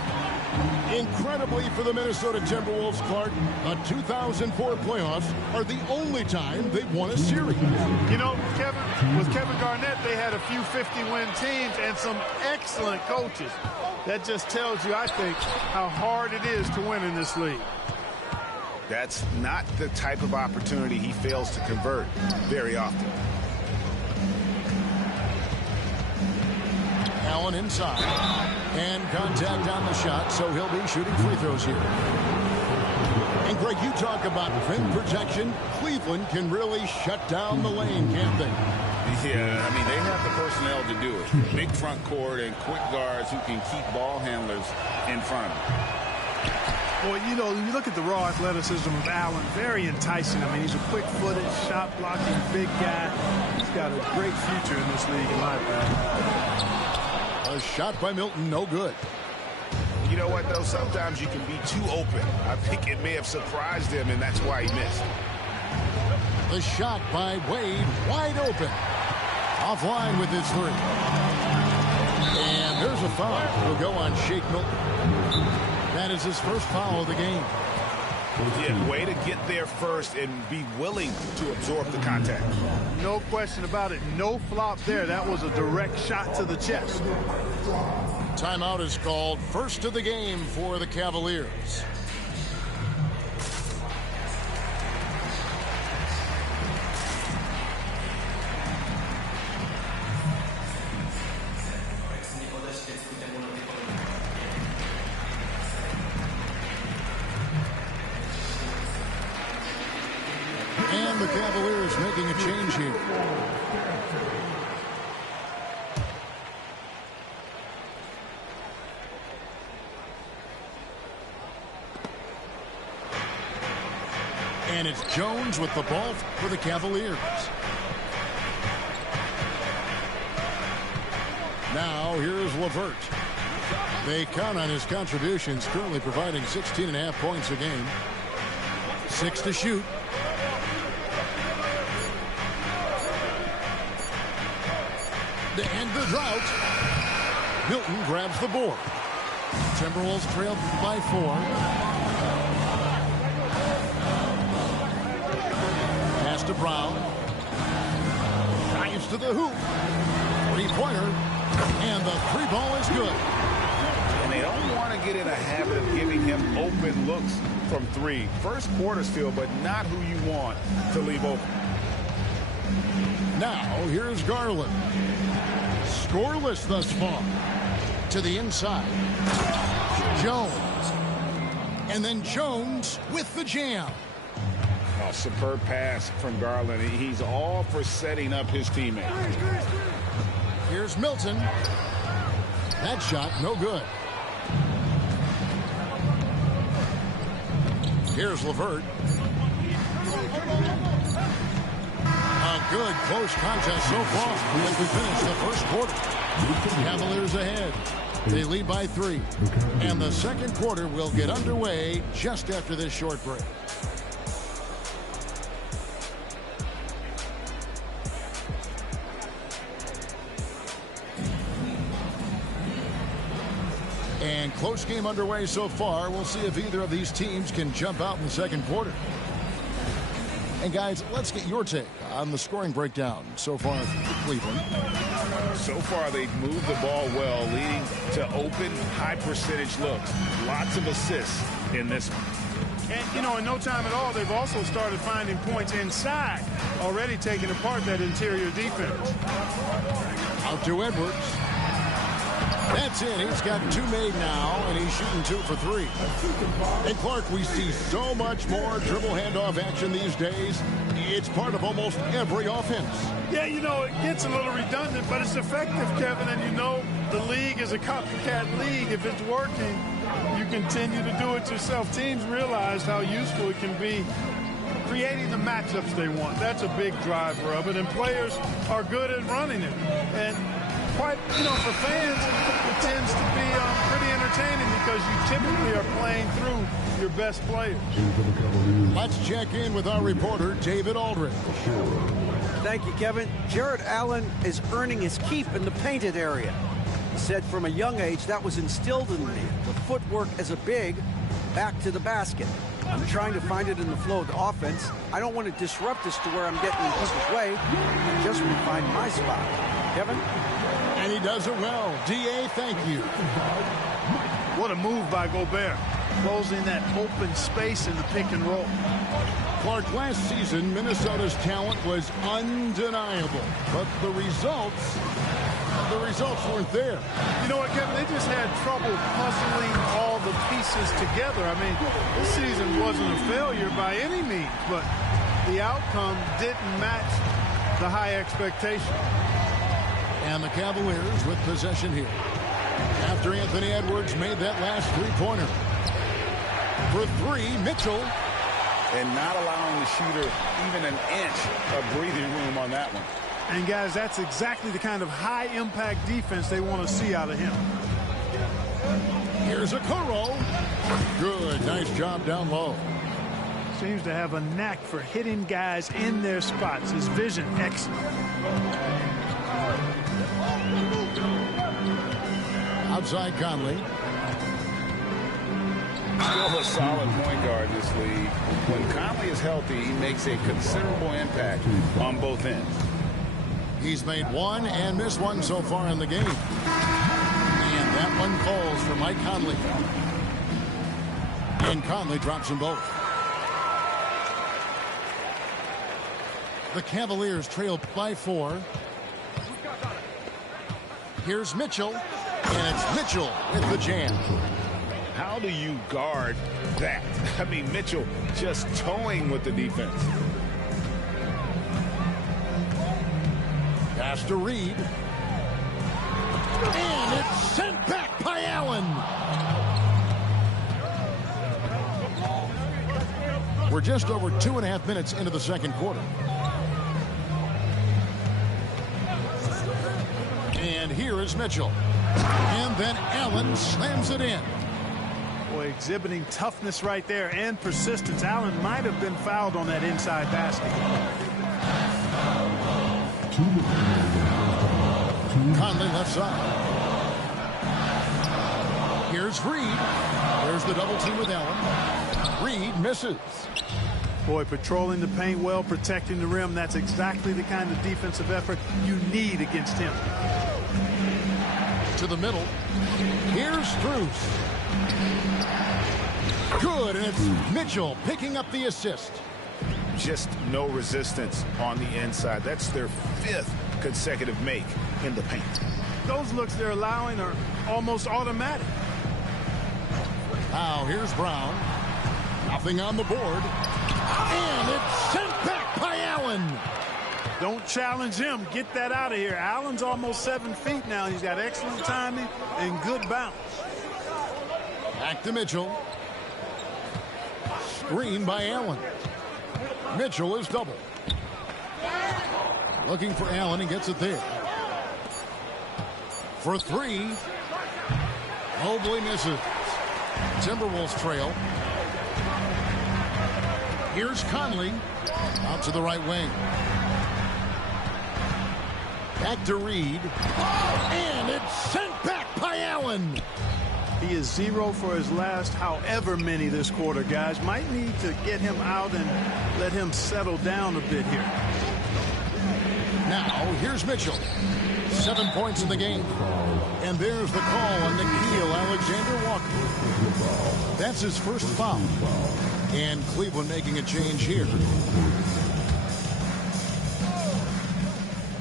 Incredibly for the Minnesota Timberwolves, Clark, the 2004 playoffs are the only time they've won a series. You know, with Kevin Garnett, they had a few 50-win teams and some excellent coaches. That just tells you, I think, how hard it is to win in this league. That's not the type of opportunity he fails to convert very often. Allen inside. And contact on the shot, so he'll be shooting free throws here. And, Greg, you talk about rim protection. Cleveland can really shut down the lane, can't they? Yeah, I mean, they have the personnel to do it. Big front court and quick guards who can keep ball handlers in front of them. Well, you know, you look at the raw athleticism of Allen, very enticing. I mean, he's a quick-footed, shot-blocking big guy. He's got a great future in this league, in my opinion. A shot by Milton, no good. You know what, though? Sometimes you can be too open. I think it may have surprised him, and that's why he missed. The shot by Wade, wide open. Offline with his three. And there's a foul. Will go on Shake Milton. That is his first foul of the game. Yeah, way to get there first and be willing to absorb the contact. No question about it. No flop there. That was a direct shot to the chest. Timeout is called. First of the game for the Cavaliers. And the Cavaliers making a change here. And it's Jones with the ball for the Cavaliers. Now here's LeVert. They count on his contributions, currently providing 16.5 points a game. 6 to shoot. To end the drought, Milton grabs the board. Timberwolves trail by 4. Pass to Brown. Drives to the hoop. Three-pointer. And the three ball is good. And they don't want to get in a habit of giving him open looks from three. First quarter still, but not who you want to leave open. Now, here's Garland. Scoreless thus far. To the inside. Jones. And then Jones with the jam. Oh, superb pass from Garland. He's all for setting up his teammate. Here's Milton. That shot, no good. Here's LeVert. A good close contest so far as we finish the first quarter. Cavaliers ahead. They lead by 3. And the second quarter will get underway just after this short break. And close game underway so far. We'll see if either of these teams can jump out in the second quarter. And guys, let's get your take on the scoring breakdown so far for Cleveland. So far, they've moved the ball well, leading to open, high-percentage looks. Lots of assists in this one. And, you know, in no time at all, they've also started finding points inside, already taking apart that interior defense. Out to Edwards. That's it. He's got 2 made now, and he's shooting 2 for 3. And Clark, we see so much more dribble handoff action these days. It's part of almost every offense. Yeah, you know, it gets a little redundant, but it's effective, Kevin. And you know, the league is a copycat league. If it's working, you continue to do it yourself. Teams realize how useful it can be creating the matchups they want. That's a big driver of it, and players are good at running it. And quite, you know, for fans, it tends to be pretty entertaining because you typically are playing through your best players. Let's check in with our reporter, David Aldridge. Thank you, Kevin. Jared Allen is earning his keep in the painted area. said from a young age that was instilled in me. The footwork as a big, back to the basket. I'm trying to find it in the flow of the offense. I don't want to disrupt this to where I'm getting in people's way. I just want to find my spot. Kevin? And he does it well. D.A., thank you. What a move by Gobert. Closing that open space in the pick and roll. Clark, last season, Minnesota's talent was undeniable. But the results weren't there. You know what, Kevin? They just had trouble puzzling all the pieces together. I mean, this season wasn't a failure by any means, but the outcome didn't match the high expectation. And the Cavaliers with possession here. After Anthony Edwards made that last three-pointer. For three, Mitchell. And not allowing the shooter even an inch of breathing room on that one. And, guys, that's exactly the kind of high-impact defense they want to see out of him. Here's a Okoro. Good. Nice job down low. Seems to have a knack for hitting guys in their spots. His vision, excellent. Outside Conley. Still a solid point guard this league. When Conley is healthy, he makes a considerable impact on both ends. He's made one and missed one so far in the game. And that one falls for Mike Conley. And Conley drops them both. The Cavaliers trail by 4. Here's Mitchell. And it's Mitchell with the jam. How do you guard that? I mean, Mitchell just toying with the defense. Pass to Reed. And it's sent back by Allen. We're just over 2.5 minutes into the second quarter. And here is Mitchell. And then Allen slams it in. Boy, exhibiting toughness right there and persistence. Allen might have been fouled on that inside basket. Conley left side. Here's Reed. There's the double team with Allen. Reed misses. Boy, patrolling the paint well, protecting the rim. That's exactly the kind of defensive effort you need against him. To the middle. Here's Strus. Good, and it's Mitchell picking up the assist. Just no resistance on the inside. That's their 5th consecutive make in the paint. Those looks they're allowing are almost automatic. Now here's Brown. Nothing on the board. And it's sent back by Allen. Don't challenge him. Get that out of here. Allen's almost 7 feet now. He's got excellent timing and good bounce. Back to Mitchell. Screen by Allen. Mitchell is double. Looking for Allen and gets it there. For 3. Mobley misses. Timberwolves trail. Here's Conley. Out to the right wing. Back to Reed. And it's sent back by Allen. He is 0 for his last however many this quarter, guys. Might need to get him out and let him settle down a bit here. Now, here's Mitchell. 7 points in the game. And there's the call on Nickeil Alexander-Walker. That's his first foul. And Cleveland making a change here.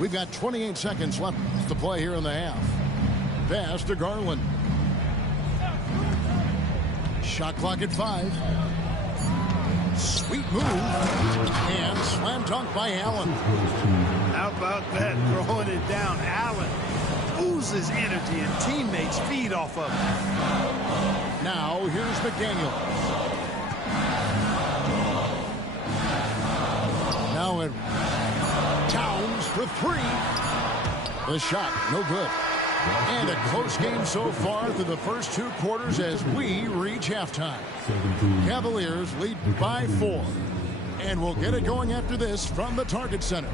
We've got 28 seconds left to play here in the half. Pass to Garland. Shot clock at 5. Sweet move. And slam dunk by Allen. How about that? Throwing it down. Allen oozes energy and teammates feed off of it. Now here's McDaniels. Now it Towns for 3. The shot, no good. And a close game so far through the first 2 quarters as we reach halftime. Cavaliers lead by 4. And we'll get it going after this from the Target Center.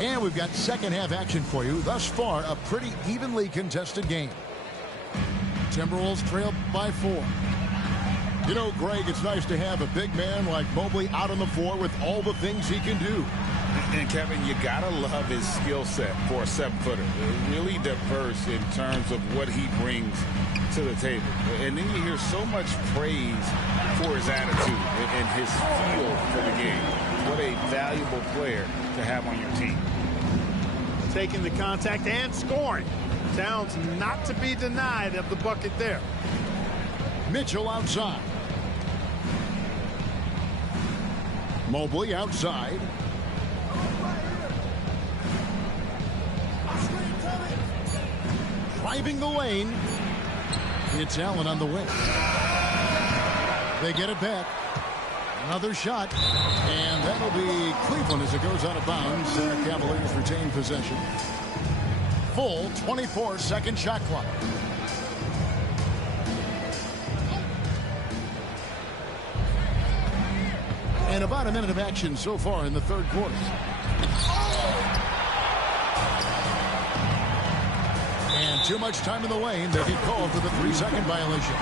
And we've got second half action for you. Thus far, a pretty evenly contested game. Timberwolves trail by 4. You know, Greg, it's nice to have a big man like Mobley out on the floor with all the things he can do. And Kevin, you gotta love his skill set for a 7-footer. Really diverse in terms of what he brings to the table. And then you hear so much praise for his attitude and his feel for the game. What a valuable player to have on your team. Taking the contact and scoring. Towns not to be denied of the bucket there. Mitchell outside. Mobley outside. Driving the lane. It's Allen on the wing. They get it back. Another shot. And that'll be Cleveland as it goes out of bounds. Cavaliers retain possession. Full 24-second shot clock. And about a minute of action so far in the third quarter. And too much time in the lane. They get called for the 3-second violation.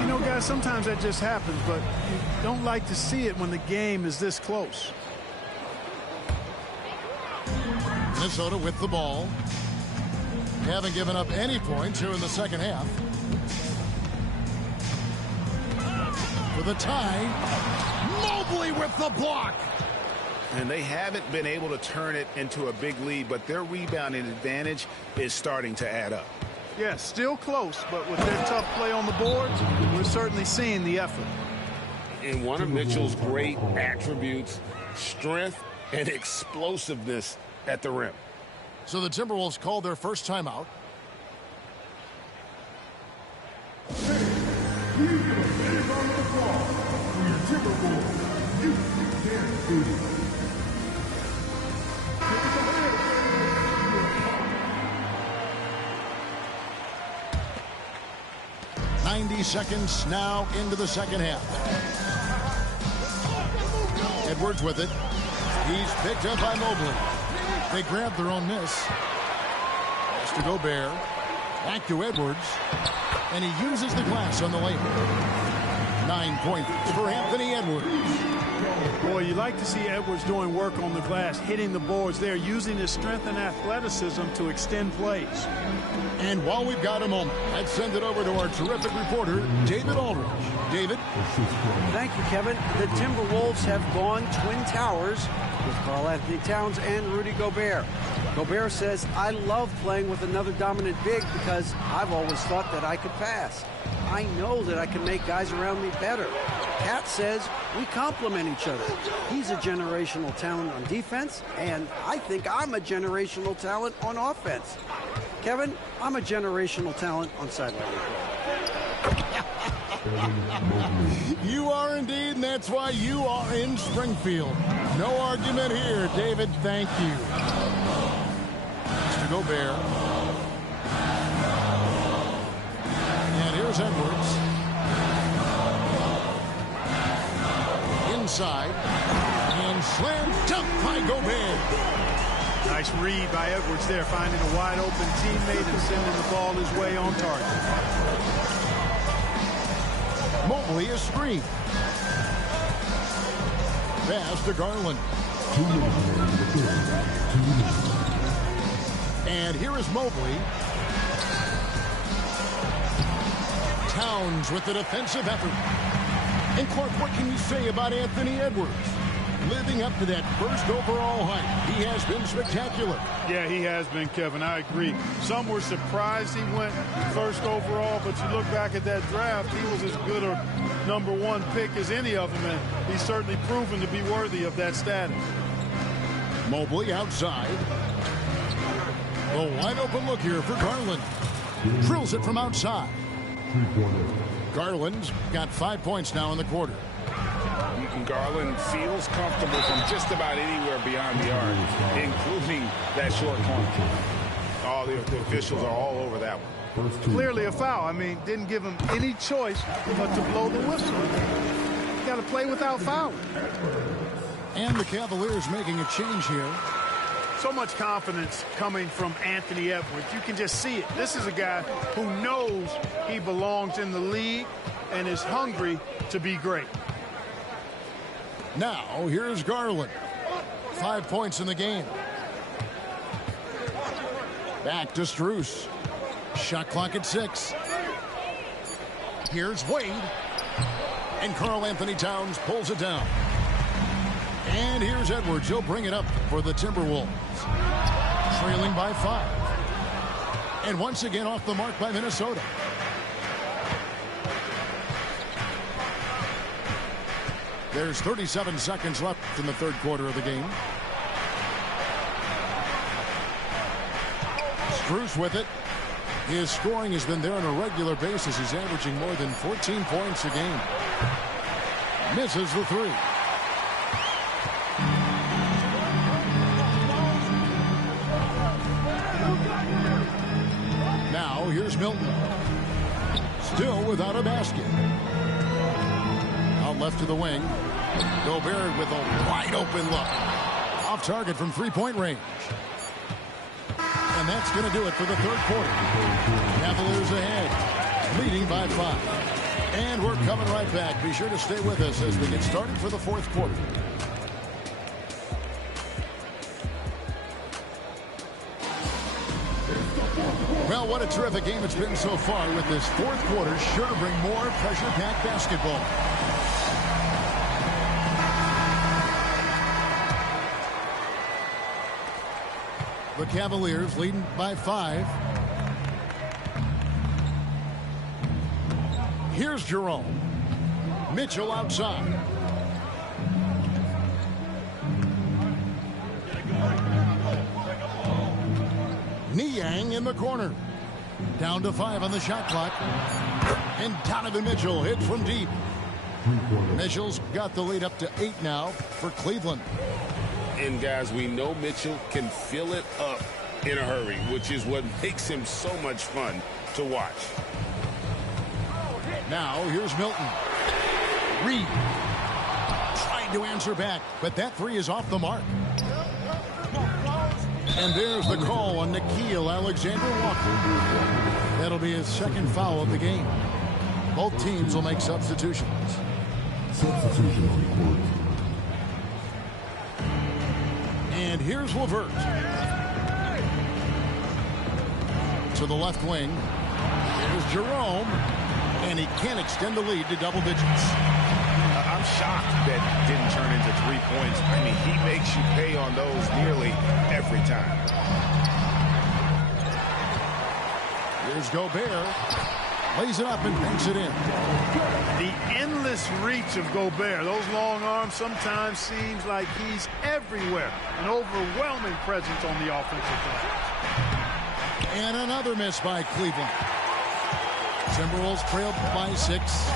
You know, guys, sometimes that just happens, but you don't like to see it when the game is this close. Minnesota with the ball. Haven't given up any points here in the second half. For the tie, Mobley with the block. And they haven't been able to turn it into a big lead, but their rebounding advantage is starting to add up. Yeah, still close, but with their tough play on the boards, we're certainly seeing the effort. And one of Mitchell's great attributes, strength and explosiveness at the rim. So the Timberwolves call their first timeout. Seconds now into the second half. Edwards with it. He's picked up by Mobley. They grab their own miss. Pass to Gobert. Back to Edwards. And he uses the glass on the layup. 9 points for Anthony Edwards. Boy, you like to see Edwards doing work on the glass, hitting the boards there, using his strength and athleticism to extend plays. And while we've got a moment, let's send it over to our terrific reporter, David Aldridge. David? Thank you, Kevin. The Timberwolves have gone Twin Towers with Karl Anthony Towns and Rudy Gobert. Gobert says, I love playing with another dominant big because I've always thought that I could pass. I know that I can make guys around me better. Cat says we complement each other. He's a generational talent on defense, and I think I'm a generational talent on offense. Kevin, I'm a generational talent on sideline report. You are indeed, and that's why you are in Springfield. No argument here, David. Thank you. Mr. Gobert. And here's Edwards. Inside. And slam dunk by Gobert. Nice read by Edwards there, finding a wide open teammate and sending the ball his way on target. Mobley a screen. Pass to Garland. And here is Mobley. Towns with the defensive effort. And Clark, what can you say about Anthony Edwards? Living up to that first overall hype. He has been spectacular. Yeah, he has been, Kevin. I agree. Some were surprised he went first overall, but you look back at that draft, he was as good a #1 pick as any of them, and he's certainly proven to be worthy of that status. Mobley outside. A wide open look here for Garland. Drills it from outside. Garland's got 5 points now in the quarter. Garland feels comfortable from just about anywhere beyond the arc, including that short corner. All the officials are all over that one. Clearly a foul. I mean, didn't give him any choice but to blow the whistle. You got to play without fouling. And the Cavaliers making a change here. so much confidence coming from Anthony Edwards. You can just see it. This is a guy who knows he belongs in the league and is hungry to be great. Now, here's Garland. 5 points in the game. Back to Strus. Shot clock at 6. Here's Wade. And Karl Anthony Towns pulls it down. And here's Edwards. He'll bring it up for the Timberwolves. Trailing by 5. And once again off the mark by Minnesota. There's 37 seconds left in the third quarter of the game. Strus with it. His scoring has been there on a regular basis. He's averaging more than 14 points a game. Misses the 3. Now here's Milton. Still without a basket. Out left to the wing. Gobert with a wide open look. Off target from three-point range. And that's going to do it for the third quarter. Cavaliers ahead, leading by 5. And we're coming right back. Be sure to stay with us as we get started for the fourth quarter. Well, what a terrific game it's been so far, with this fourth quarter sure to bring more pressure-packed basketball. The Cavaliers leading by 5. Here's Jerome. Mitchell outside. Niang in the corner. Down to 5 on the shot clock. And Donovan Mitchell hit from deep. Mitchell's got the lead up to 8 now for Cleveland. And guys, we know Mitchell can fill it up in a hurry, which is what makes him so much fun to watch. Now here's Milton. Reed trying to answer back, but that 3 is off the mark. And there's the call on Nickeil Alexander-Walker. That'll be his second foul of the game. Both teams will make substitutions. Substitution on court. And here's LeVert. To the left wing. Here's Jerome. And he can't extend the lead to double digits. I'm shocked that didn't turn into 3 points. I mean, he makes you pay on those nearly every time. Here's Gobert. Lays it up and banks it in. The endless reach of Gobert. Those long arms sometimes seems like he's everywhere. An overwhelming presence on the offensive glass. And another miss by Cleveland. Timberwolves trailed by 6.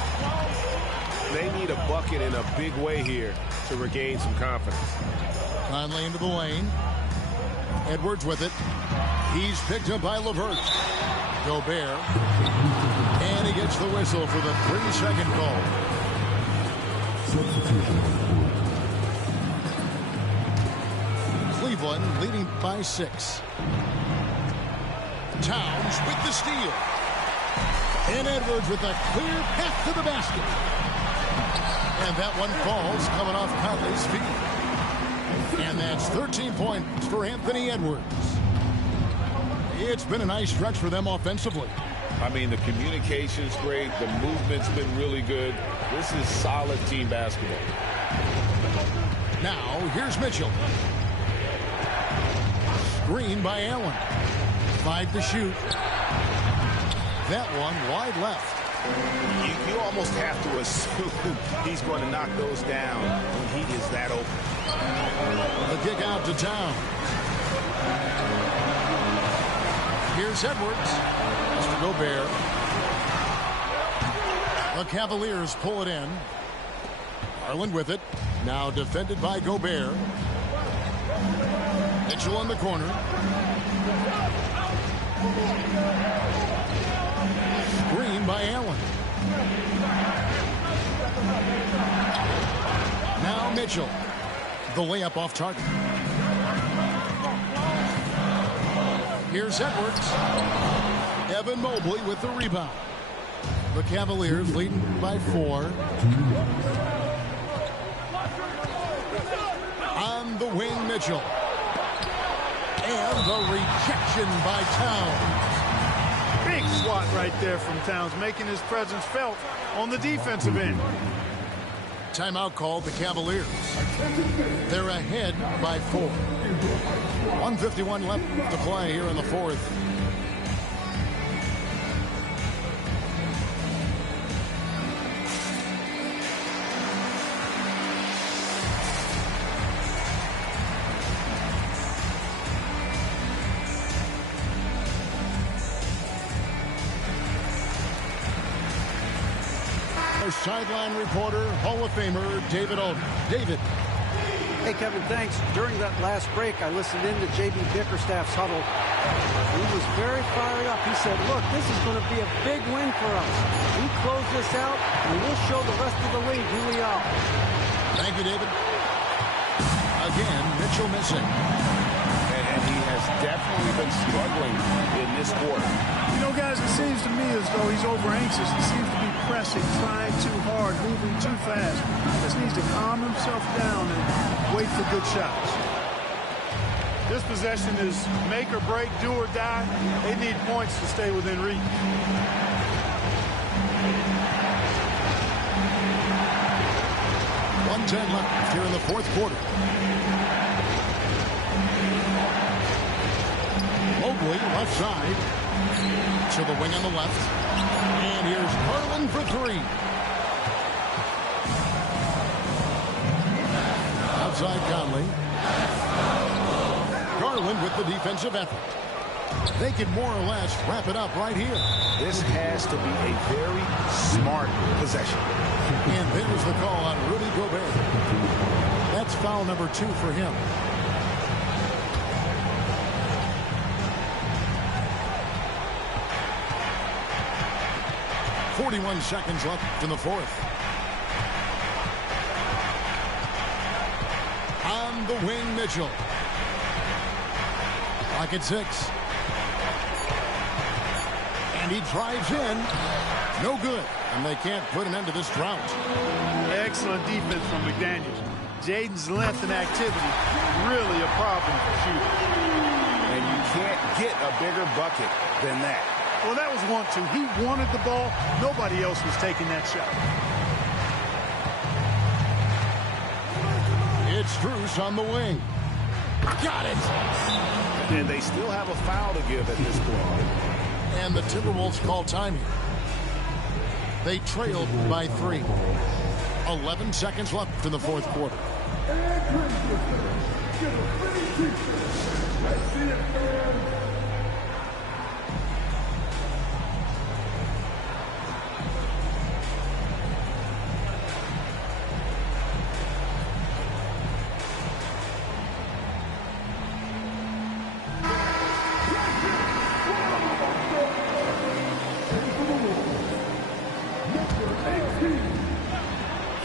They need a bucket in a big way here to regain some confidence. Conley into the lane. Edwards with it. He's picked up by LeVert. Gobert. And he gets the whistle for the 3-second call. Cleveland leading by 6. Towns with the steal. And Edwards with a clear path to the basket. And that one falls coming off Conley's feet. And that's 13 points for Anthony Edwards. It's been a nice stretch for them offensively. I mean, the communication's great. The movement's been really good. This is solid team basketball. Now, here's Mitchell. Screen by Allen. 5 to shoot. That one wide left. You almost have to assume he's going to knock those down when he is that open. The kick out to Town. Here's Edwards. Mr. Gobert. The Cavaliers pull it in. Garland with it. Now defended by Gobert. Mitchell in the corner. Screen by Allen. Now Mitchell. The layup off target. Here's Edwards. Evan Mobley with the rebound. The Cavaliers leading by 4. On the wing, Mitchell. And the rejection by Towns. Big swat right there from Towns, making his presence felt on the defensive end. Timeout called the Cavaliers. They're ahead by 4. 1:51 left to play here in the fourth. Sideline reporter, Hall of Famer David Olden. David. Hey, Kevin, thanks. During that last break, I listened in to J.B. Bickerstaff's huddle. He was very fired up. He said, look, this is going to be a big win for us. We close this out, and we'll show the rest of the league who we are. Thank you, David. Again, Mitchell missing. And he has definitely been struggling in this quarter. You know, guys, it seems to me as though he's over anxious. He seems to be pressing, trying too hard, moving too fast. Just needs to calm himself down and wait for good shots. This possession is make or break, do or die. They need points to stay within reach. .110 left here in the fourth quarter. Mobley left side to the wing on the left. And here's Garland for 3. Outside Conley. Garland with the defensive effort. They can more or less wrap it up right here. This has to be a very smart possession. And there's the call on Rudy Gobert. That's foul number 2 for him. .41 seconds left in the fourth. On the wing, Mitchell. Clock at 6. And he drives in. No good. And they can't put an end to this drought. Excellent defense from McDaniels. Jaden's length and activity, really a problem for shooting. And you can't get a bigger bucket than that. Well, that was 1-2. He wanted the ball. Nobody else was taking that shot. It's Strus on the wing. Got it. And they still have a foul to give at this point. And the Timberwolves call time here. They trailed by 3. 11 seconds left in the fourth quarter.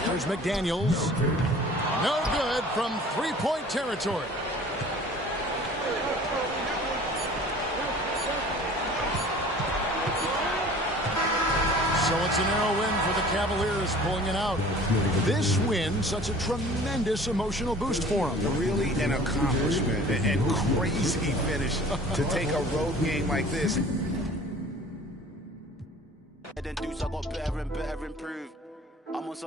There's McDaniels. No good from three-point territory. So it's a narrow win for the Cavaliers, pulling it out. This win, such a tremendous emotional boost for them. Really an accomplishment and crazy finish to take a road game like this. I got better and better improved. I'm on some